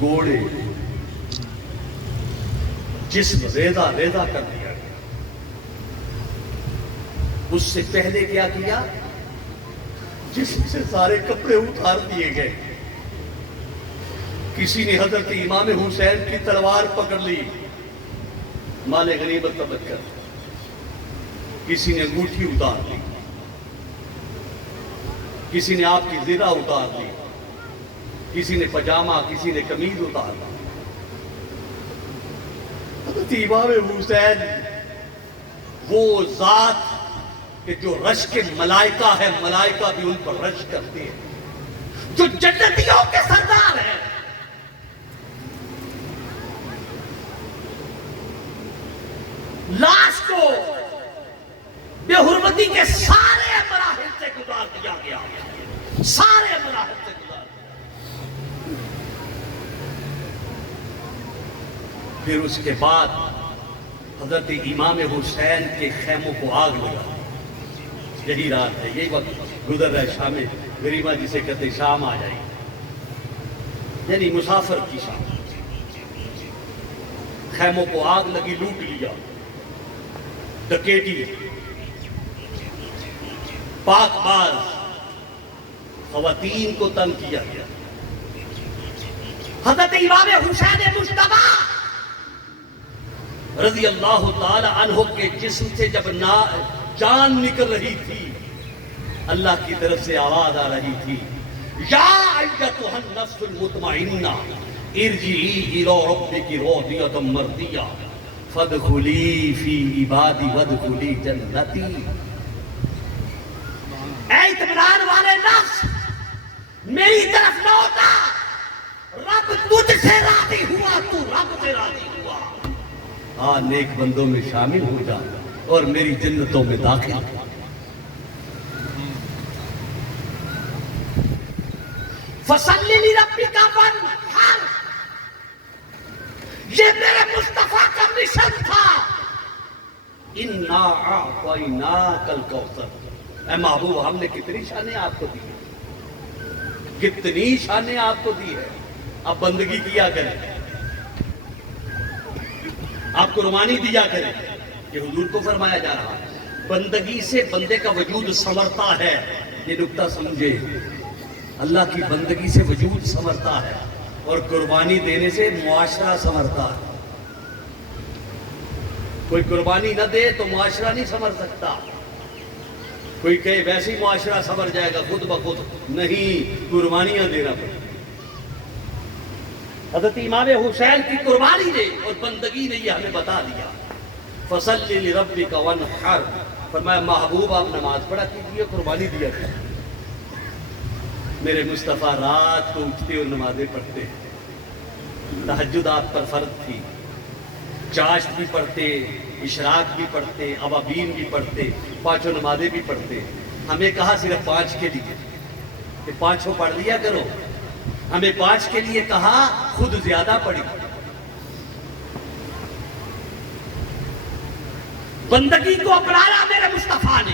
گھوڑے، جسم ریزہ ریزہ کر دیا گیا۔ اس سے پہلے کیا کیا؟ جسم سے سارے کپڑے اتار دیے گئے۔ کسی نے حضرت امام حسین کی تلوار پکڑ لی، مال غنیمت سمجھ کر، کسی نے انگوٹھی اتار لی، کسی نے آپ کی زرہ اتار لی، کسی نے پجامہ، کسی نے قمیض اتار لی۔ حضرت امام حسین وہ ذات کہ جو رشک ملائکہ ہے، ملائکہ بھی ان پر رشک کرتے ہیں، جو جنتیوں کے سردار ہیں، لاش کو بے حرمتی کے سارے مراحل سے گزار دیا گیا، سارے مراحل سے گزار دیا۔ پھر اس کے بعد حضرت امام حسین کے خیموں کو آگ لگا۔ یہی رات ہے، یہی وقت گزر رہا ہے، شام غریبہ جسے کہتے شام آ جائے، یعنی مسافر کی شام۔ خیموں کو آگ لگی، لوٹ لیا، ڈکیٹی، پاک باز خواتین کو تنگ کیا گیا۔ حضرت امام حسین مجتبیٰ رضی اللہ تعالی عنہ کے جسم سے جب جان نکل رہی تھی، اللہ کی طرف سے آواز آ رہی تھی، یا ایتھا النفس المطمئنہ ارجعی الی ربک راضیۃ مرضیہ فادخلی فی عبادی وادخلی جنتی۔ اے اطمینان والے نفس، میری طرف لوٹا، رب تجھ سے راضی ہوا، تو رب سے راضی ہوا، ہاں نیک بندوں میں شامل ہو جا اور میری جنتوں میں داخل ہو۔ فصلی لربک وانحر، یہ میرے مصطفیٰ کا مشن تھا۔ انا اعطیناک الکوثر، اے محبوب ہم نے کتنی شانیں آپ کو دی ہیں، کتنی شانیں آپ کو دی ہے، اب بندگی کیا کریں، آپ قربانی دیا کریں۔ یہ حضور کو فرمایا جا رہا ہے، بندگی سے بندے کا وجود سنورتا ہے، یہ نکتہ سمجھے، اللہ کی بندگی سے وجود سنورتا ہے اور قربانی دینے سے معاشرہ سنورتا ہے۔ کوئی قربانی نہ دے تو معاشرہ نہیں سنور سکتا۔ کوئی کہے ویسے ہی معاشرہ سنور جائے گا خود بخود، نہیں، قربانیاں دینا پڑے۔ حضرت امام حسین کی قربانی نے اور بندگی نے یہ ہمیں بتا دیا۔ فصلی لربک وانحر، فرمایا محبوب آپ نماز پڑھا کیجئے، قربانی دیا کیجئے۔ میرے مصطفیٰ رات کو اٹھتے اور نمازیں پڑھتے، تہجد آپ پر فرض تھی، چاشت بھی پڑھتے، اشراق بھی پڑھتے، اوابین بھی پڑھتے، پانچوں نمازیں بھی پڑھتے۔ ہمیں کہا صرف 5 کے لیے کہ 5 پڑھ لیا کرو، ہمیں 5 کے لیے کہا، خود زیادہ پڑھی۔ بندگی کو اپنایا میرے مصطفیٰ نے،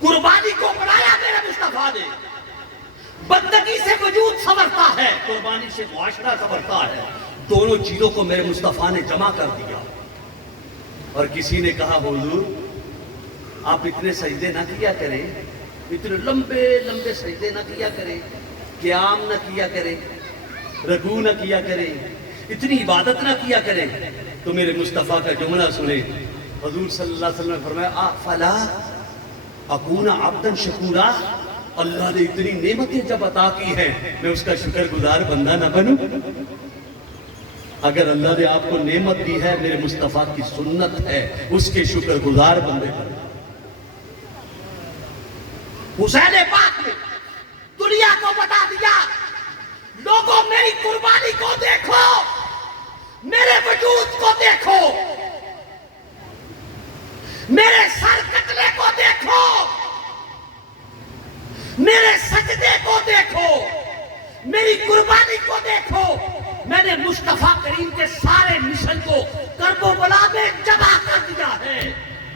قربانی کو اپنایا میرے مصطفیٰ نے۔ بندگی سے وجود سنورتا ہے، قربانی سے معاشرہ سنورتا ہے۔ دونوں چیزوں کو میرے مصطفیٰ نے جمع کر دیا۔ اور کسی نے کہا حضور آپ اتنے سجدے نہ کیا کریں، اتنے لمبے لمبے سجدے نہ کیا کریں، قیام نہ کیا کریں، رکوع نہ کیا کریں، اتنی عبادت نہ کیا کریں۔ تو میرے مصطفیٰ کا جملہ سنیں، حضور صلی اللہ علیہ وسلم نے فرمایا فلا اکون عبدا شکورا، اللہ نے اتنی نعمتیں جب عطا کی ہیں میں اس کا شکر گزار بندہ نہ بنوں؟ اگر اللہ نے آپ کو نعمت دی ہے، میرے مصطفیٰ کی سنت ہے اس کے شکر گزار بندے بنو۔ حسین پاک نے دنیا کو بتا دیا، لوگوں میری قربانی کو دیکھو، میرے وجود کو دیکھو، میرے سر کٹنے کو دیکھو، میرے سجدے کو دیکھو، میری قربانی کو دیکھو۔ میں نے مصطفیٰ کریم کے سارے مشن کو کرب و بلا میں جمع کر دیا ہے۔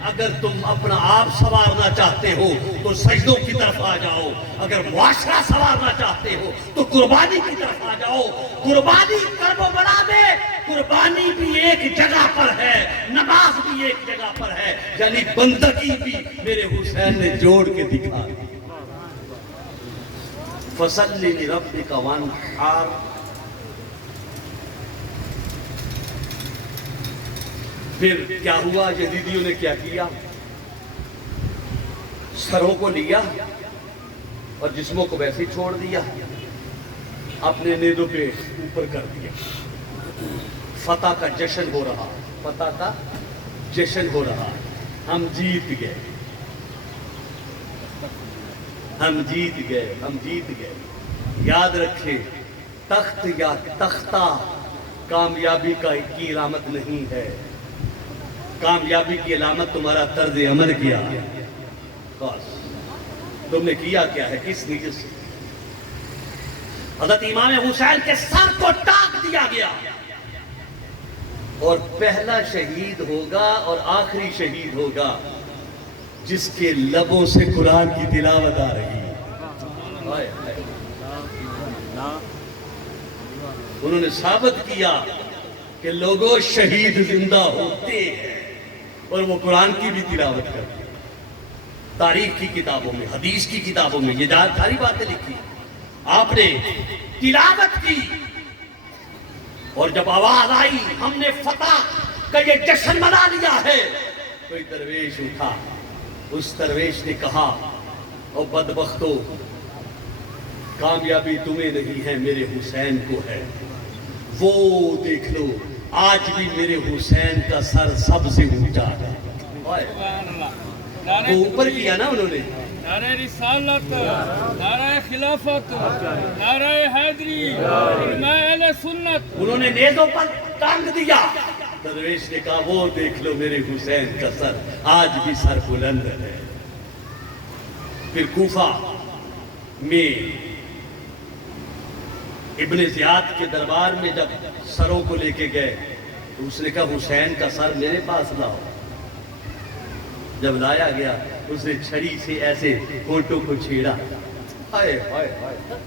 اگر تم اپنا آپ سنوارنا چاہتے ہو تو سجدوں کی طرف آ جاؤ، اگر معاشرہ سنوارنا چاہتے ہو تو قربانی کی طرف آ جاؤ۔ قربانی کرب و بلا میں قربانی بھی ایک جگہ پر ہے، نماز بھی ایک جگہ پر ہے، یعنی بندگی بھی میرے حسین نے جوڑ کے دکھا دی۔ فَصَلِّ لِرَبِّكَ وَانْحَرْ۔ پھر کیا ہوا؟ یزیدیوں نے کیا کیا؟ سروں کو لیا اور جسموں کو ویسے ہی چھوڑ دیا، اپنے نیزوں پہ اوپر کر دیا۔ فتح کا جشن ہو رہا، فتح کا جشن ہو رہا، ہم جیت گئے، ہم جیت گئے، ہم جیت گئے۔ یاد رکھیں، تخت یا تختہ کامیابی کی علامت نہیں ہے، کامیابی کی علامت تمہارا طرز عمل کیا ہے۔ بس تم نے کیا کیا ہے، کس نیت سے؟ حضرت امام حسین کے سر کو ٹاک دیا گیا، اور پہلا شہید ہوگا اور آخری شہید ہوگا جس کے لبوں سے قرآن کی تلاوت آ رہی ہے۔ انہوں نے ثابت کیا کہ لوگوں شہید زندہ ہوتے ہیں اور وہ قرآن کی بھی تلاوت کرتے ہیں۔ تاریخ کی کتابوں میں، حدیث کی کتابوں میں یہ ساری باتیں لکھی۔ آپ نے تلاوت کی اور جب آواز آئی ہم نے فتح کا یہ جشن منا لیا ہے، کوئی درویش اٹھا، اس درویش نے کہا او بدبختو، کامیابی تمہیں نہیں ہے میرے حسین کو ہے۔ وہ دیکھ لو آج بھی میرے حسین کا سر سب سے اونچا ہے۔ وہ اوپر کیا نا انہوں نے، نعرہ رسالت، نعرہ خلافت، نعرہ حیدری، علماء اہل سنت، انہوں نے نیزوں پر ٹانگ دیا۔ درویش نے کہا وہ دیکھ لو میرے حسین کا سر آج بھی سر بلند ہے۔ پھر کوفہ میں ابن زیاد کے دربار میں جب سروں کو لے کے گئے تو اس نے کہا حسین کا سر میرے پاس لاؤ۔ جب لایا گیا اس نے چھڑی سے ایسے ہونٹوں کو چھیڑا، ہائے ہائے ہائے،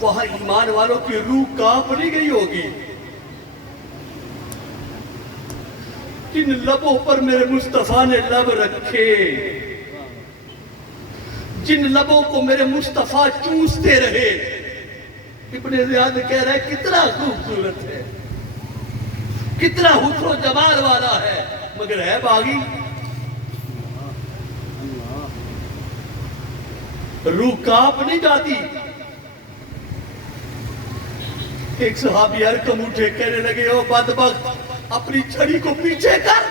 وہاں ایمان والوں کی روح کانپ نہیں گئی ہوگی۔ جن لبوں پر میرے مصطفیٰ نے لب رکھے، جن لبوں کو میرے مصطفیٰ چوستے رہے، ابن زیاد کہہ رہا ہے کتنا خوبصورت ہے، کتنا حسن و جمال والا ہے، مگر ہے باغی۔ روح کانپ نہیں جاتی۔ ایک صحابی حرکم اٹھے کہنے لگے او بدبخت، اپنی چھڑی کو پیچھے کر،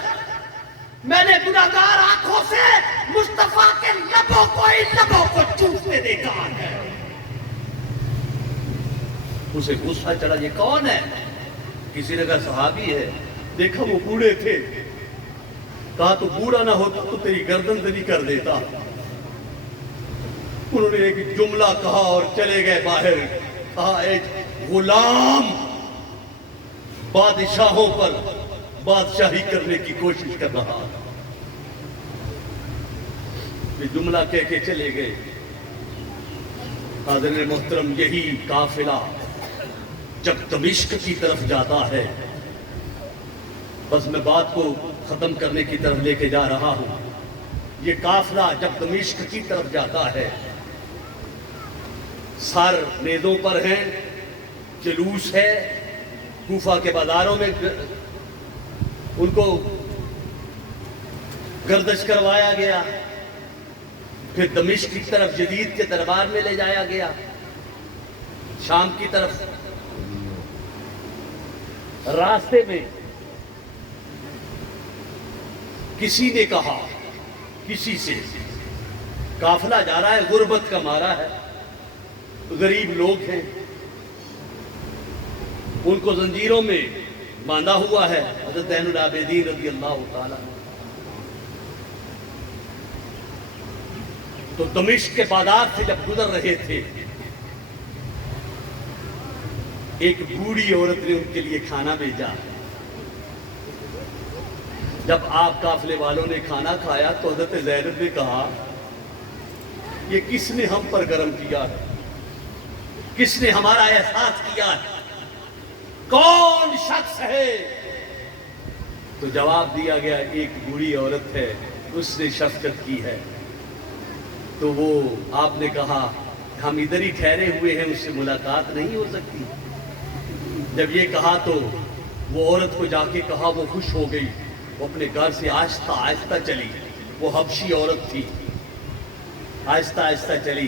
میں نے گناہگار آنکھوں سے مصطفیٰ کے لبوں کو ان لبوں کو چوستے دیکھا ہے۔ اسے غصہ چڑھا، یہ کون ہے؟ کسی نے کہا صحابی ہے، دیکھا وہ بوڑھے تھے، کہا تو بوڑھا نہ ہوتا تو تیری گردن دری کر دیتا۔ انہوں نے ایک جملہ کہا اور چلے گئے باہر، کہا اے غلام، بادشاہوں پر بادشاہی کرنے کی کوشش کر رہا تھا۔ یہ جملہ کہہ کے چلے گئے۔ حاضرین محترم، یہی قافلہ جب دمشق کی طرف جاتا ہے، بس میں بات کو ختم کرنے کی طرف لے کے جا رہا ہوں۔ یہ قافلہ جب دمشق کی طرف جاتا ہے، سر نیزوں پر ہیں، جلوس ہے، کوفہ کے بازاروں میں ان کو گردش کروایا گیا، پھر دمشق کی طرف یزید کے دربار میں لے جایا گیا، شام کی طرف۔ راستے میں کسی نے کہا کسی سے، قافلہ جا رہا ہے، غربت کا مارا ہے، غریب لوگ ہیں، ان کو زنجیروں میں باندھا ہوا ہے۔ حضرت عین العابدین رضی اللہ تعالیٰ تو دمشق کے بازار سے جب گزر رہے تھے، ایک بوڑھی عورت نے ان کے لیے کھانا بھیجا۔ جب آپ قافلے والوں نے کھانا کھایا تو حضرت زینب نے کہا، یہ کس نے ہم پر کرم کیا ہے؟ کس نے ہمارا احساس کیا ہے؟ کون شخص ہے؟ تو جواب دیا گیا، ایک بوڑھی عورت ہے، اس نے شفقت کی ہے۔ تو وہ آپ نے کہا، ہم ادھر ہی ٹھہرے ہوئے ہیں، اس سے ملاقات نہیں ہو سکتی؟ جب یہ کہا تو وہ عورت کو جا کے کہا، وہ خوش ہو گئی، وہ اپنے گھر سے آہستہ آہستہ چلی۔ وہ حبشی عورت تھی، آہستہ آہستہ چلی۔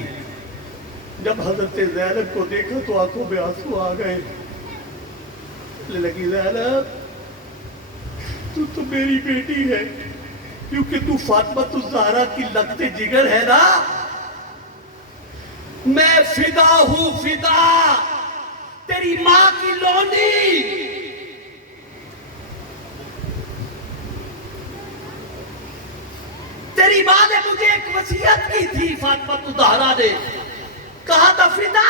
جب حضرت زینب کو دیکھا تو آنکھوں میں آنسو آ گئے۔ کہنے لگی، زینب تو میری بیٹی ہے، کیونکہ تو فاطمہ الزہرا کی لگت جگر ہے نا۔ میں فدا ہوں، فدا تیری ماں کی لونڈی۔ تیری ماں نے مجھے ایک وصیت کی تھی، فاطمہ الزہرا نے کہا تھا، فدا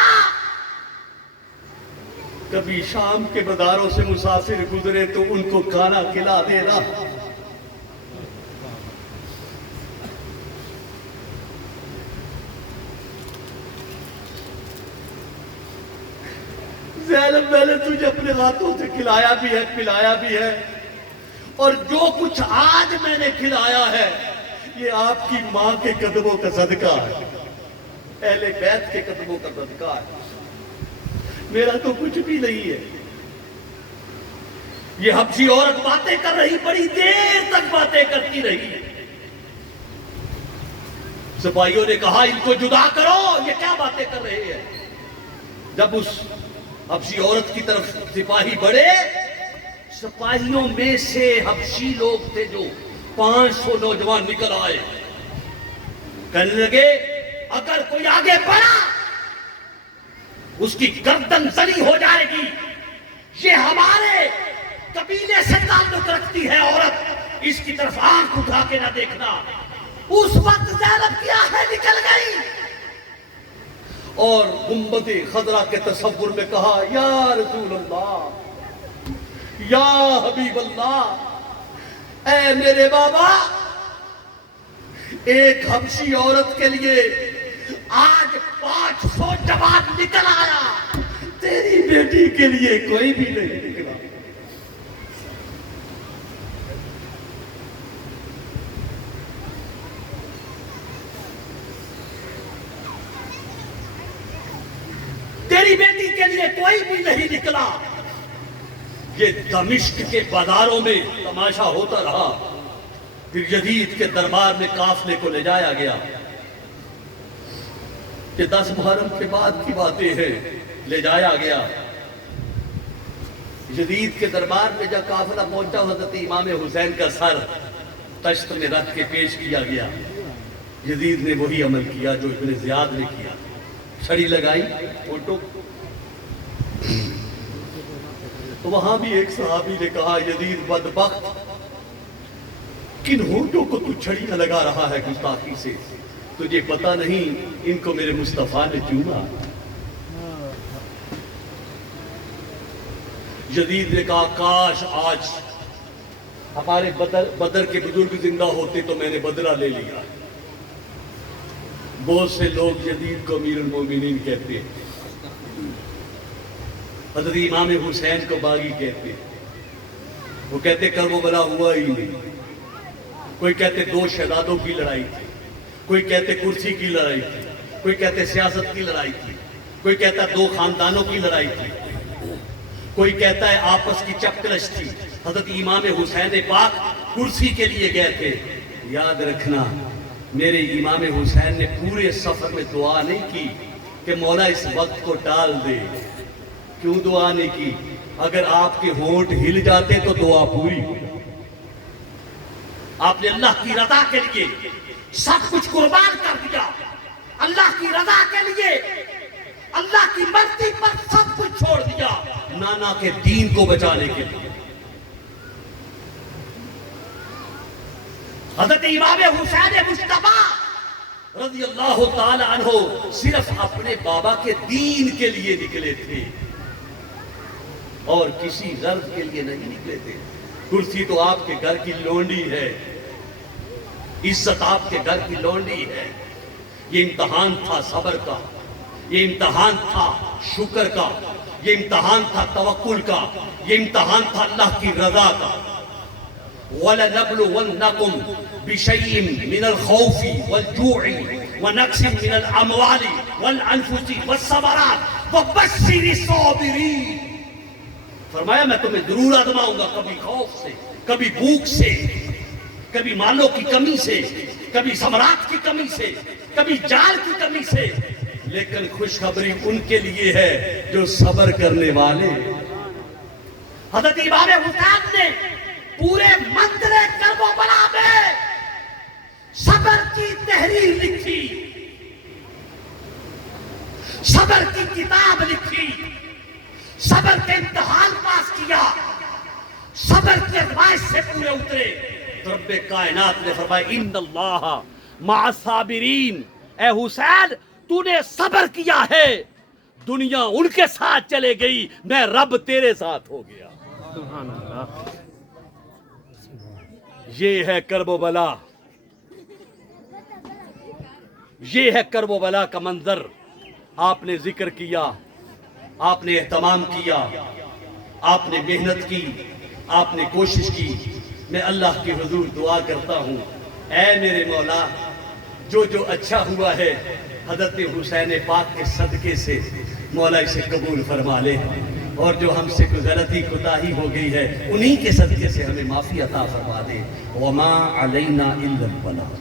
کبھی شام کے بازاروں سے مسافر گزرے تو ان کو کھانا کھلا دینا۔ زینب، میں نے تجھے اپنے ہاتھوں سے کھلایا بھی ہے، پلایا بھی ہے، اور جو کچھ آج میں نے کھلایا ہے یہ آپ کی ماں کے قدموں کا صدقہ ہے، اہل بیت کے قدموں کا صدقہ ہے، میرا تو کچھ بھی نہیں ہے۔ یہ حبشی عورت باتیں کر رہی، بڑی دیر تک باتیں کرتی رہی۔ سپاہیوں نے کہا، ان کو جدا کرو، یہ کیا باتیں کر رہے ہیں؟ جب اس حبشی عورت کی طرف سپاہی بڑھے، سپاہیوں میں سے حبشی لوگ تھے جو 500 نوجوان نکل آئے، کہنے لگے، اگر کوئی آگے بڑھا اس کی گردن زنی ہو جائے گی، یہ ہمارے قبیلے سے تعلق رکھتی ہے عورت، اس کی طرف آنکھ اٹھا کے نہ دیکھنا۔ اس وقت زینب کی آنکھیں نکل گئی اور گنبد خضرا کے تصور میں کہا، یا رسول اللہ، یا حبیب اللہ، اے میرے بابا، ایک حبشی عورت کے لیے آج 500 جوان نکل آیا، تیری بیٹی کے لیے کوئی بھی نہیں نکلا۔ تیری بیٹی کے لیے کوئی بھی نہیں نکلا۔ یہ دمشق کے بازاروں میں تماشا ہوتا رہا، پھر یزید کے دربار میں قافلے کو لے جایا گیا۔ کہ 10 محرم کے بعد کی باتیں ہیں، لے جایا گیا یزید کے دربار میں۔ جب قافلہ پہنچا، حضرت امام حسین کا سر تشت میں رکھ کے پیش کیا گیا۔ یزید نے وہی عمل کیا جو ابن زیاد نے کیا، چھڑی لگائی فوٹو۔ تو وہاں بھی ایک صحابی نے کہا، یزید بدبخت، کن ہونٹوں کو تو چھڑیاں لگا رہا ہے گستاخی سے؟ تجھے پتا نہیں ان کو میرے مصطفیٰ نے چوما۔ یزید نے کہا کاش آج ہمارے بدر کے بزرگ زندہ ہوتے تو میں نے بدلہ لے لیا۔ بہت سے لوگ یزید کو امیر المومنین کہتے ہیں، حضرت امام حسین کو باغی کہتے ہیں، وہ کہتے کربلا ہوا ہی نہیں۔ کوئی کہتے 2 شہزادوں کی لڑائی تھی، کوئی کہتے کرسی کی لڑائی تھی، کوئی کہتے سیاست کی لڑائی تھی، کوئی کہتا 2 خاندانوں کی لڑائی تھی، کوئی کہتا ہے آپس کی چپکلش تھی۔ حضرت امام حسین پاک کرسی کے لیے گئے تھے۔ یاد رکھنا میرے امام حسین نے پورے سفر میں دعا نہیں کی کہ مولا اس وقت کو ٹال دے۔ کیوں دعا نہیں کی؟ اگر آپ کے ہونٹ ہل جاتے تو دعا پوری ہو۔ آپ نے اللہ کی رضا کے لیے سب کچھ قربان کر دیا، اللہ کی رضا کے لیے اللہ کی مرضی پر سب کچھ چھوڑ دیا، نانا کے دین کو بچانے کے لیے۔ حضرت امام حسین مجتبی رضی اللہ تعالی عنہ صرف اپنے بابا کے دین کے لیے نکلے تھے اور کسی غرض کے لیے نہیں نکلے تھے۔ کرسی تو آپ کے گھر کی لونڈی ہے، عزت آپ کے گھر کی لونڈی ہے۔ یہ امتحان تھا صبر کا، یہ امتحان تھا شکر کا، یہ امتحان تھا توکل کا، یہ امتحان تھا اللہ کی رضا کا۔ وَلَنَبْلُوَنَّكُمْ بِشَيْءٍ مِّنَ الْخَوْفِ وَالْجُوعِ وَنَقْصٍ مِّنَ الْأَمْوَالِ وَالْأَنفُسِ وَالثَّمَرَاتِ وَبَشِّرِ الصَّابِرِينَ۔ فرمایا میں تمہیں ضرور آزماؤں گا، کبھی خوف سے، کبھی بھوک سے، کبھی مالوں کی کمی سے، کبھی ثمرات کی کمی سے، کبھی جال کی کمی سے، لیکن خوشخبری ان کے لیے ہے جو صبر کرنے والے۔ حضرت امام حسین نے پورے منظر کربلا میں صبر کی تحریر لکھی، صبر کی کتاب لکھی، صبر کے امتحان پاس کیا، صبر کی آزمائش سے پورے اترے۔ تو رب کائنات نے فرمایا ان اللہ مع الصابرین، اے حسین تو نے صبر کیا ہے، دنیا ان کے ساتھ چلے گئی، میں رب تیرے ساتھ ہو گیا۔ سبحان اللہ۔ یہ ہے کرب و بلا، یہ ہے کرب و بلا کا منظر۔ آپ نے ذکر کیا، آپ نے اہتمام کیا، آپ نے محنت کی، آپ نے کوشش کی۔ میں اللہ کے حضور دعا کرتا ہوں، اے میرے مولا جو جو اچھا ہوا ہے حضرت حسین پاک کے صدقے سے مولا اسے قبول فرما لے، اور جو ہم سے کوئی غلطی کوتاہی ہو گئی ہے انہی کے صدقے سے ہمیں معافی عطا فرما دے۔ وما علینا الا البلاغ۔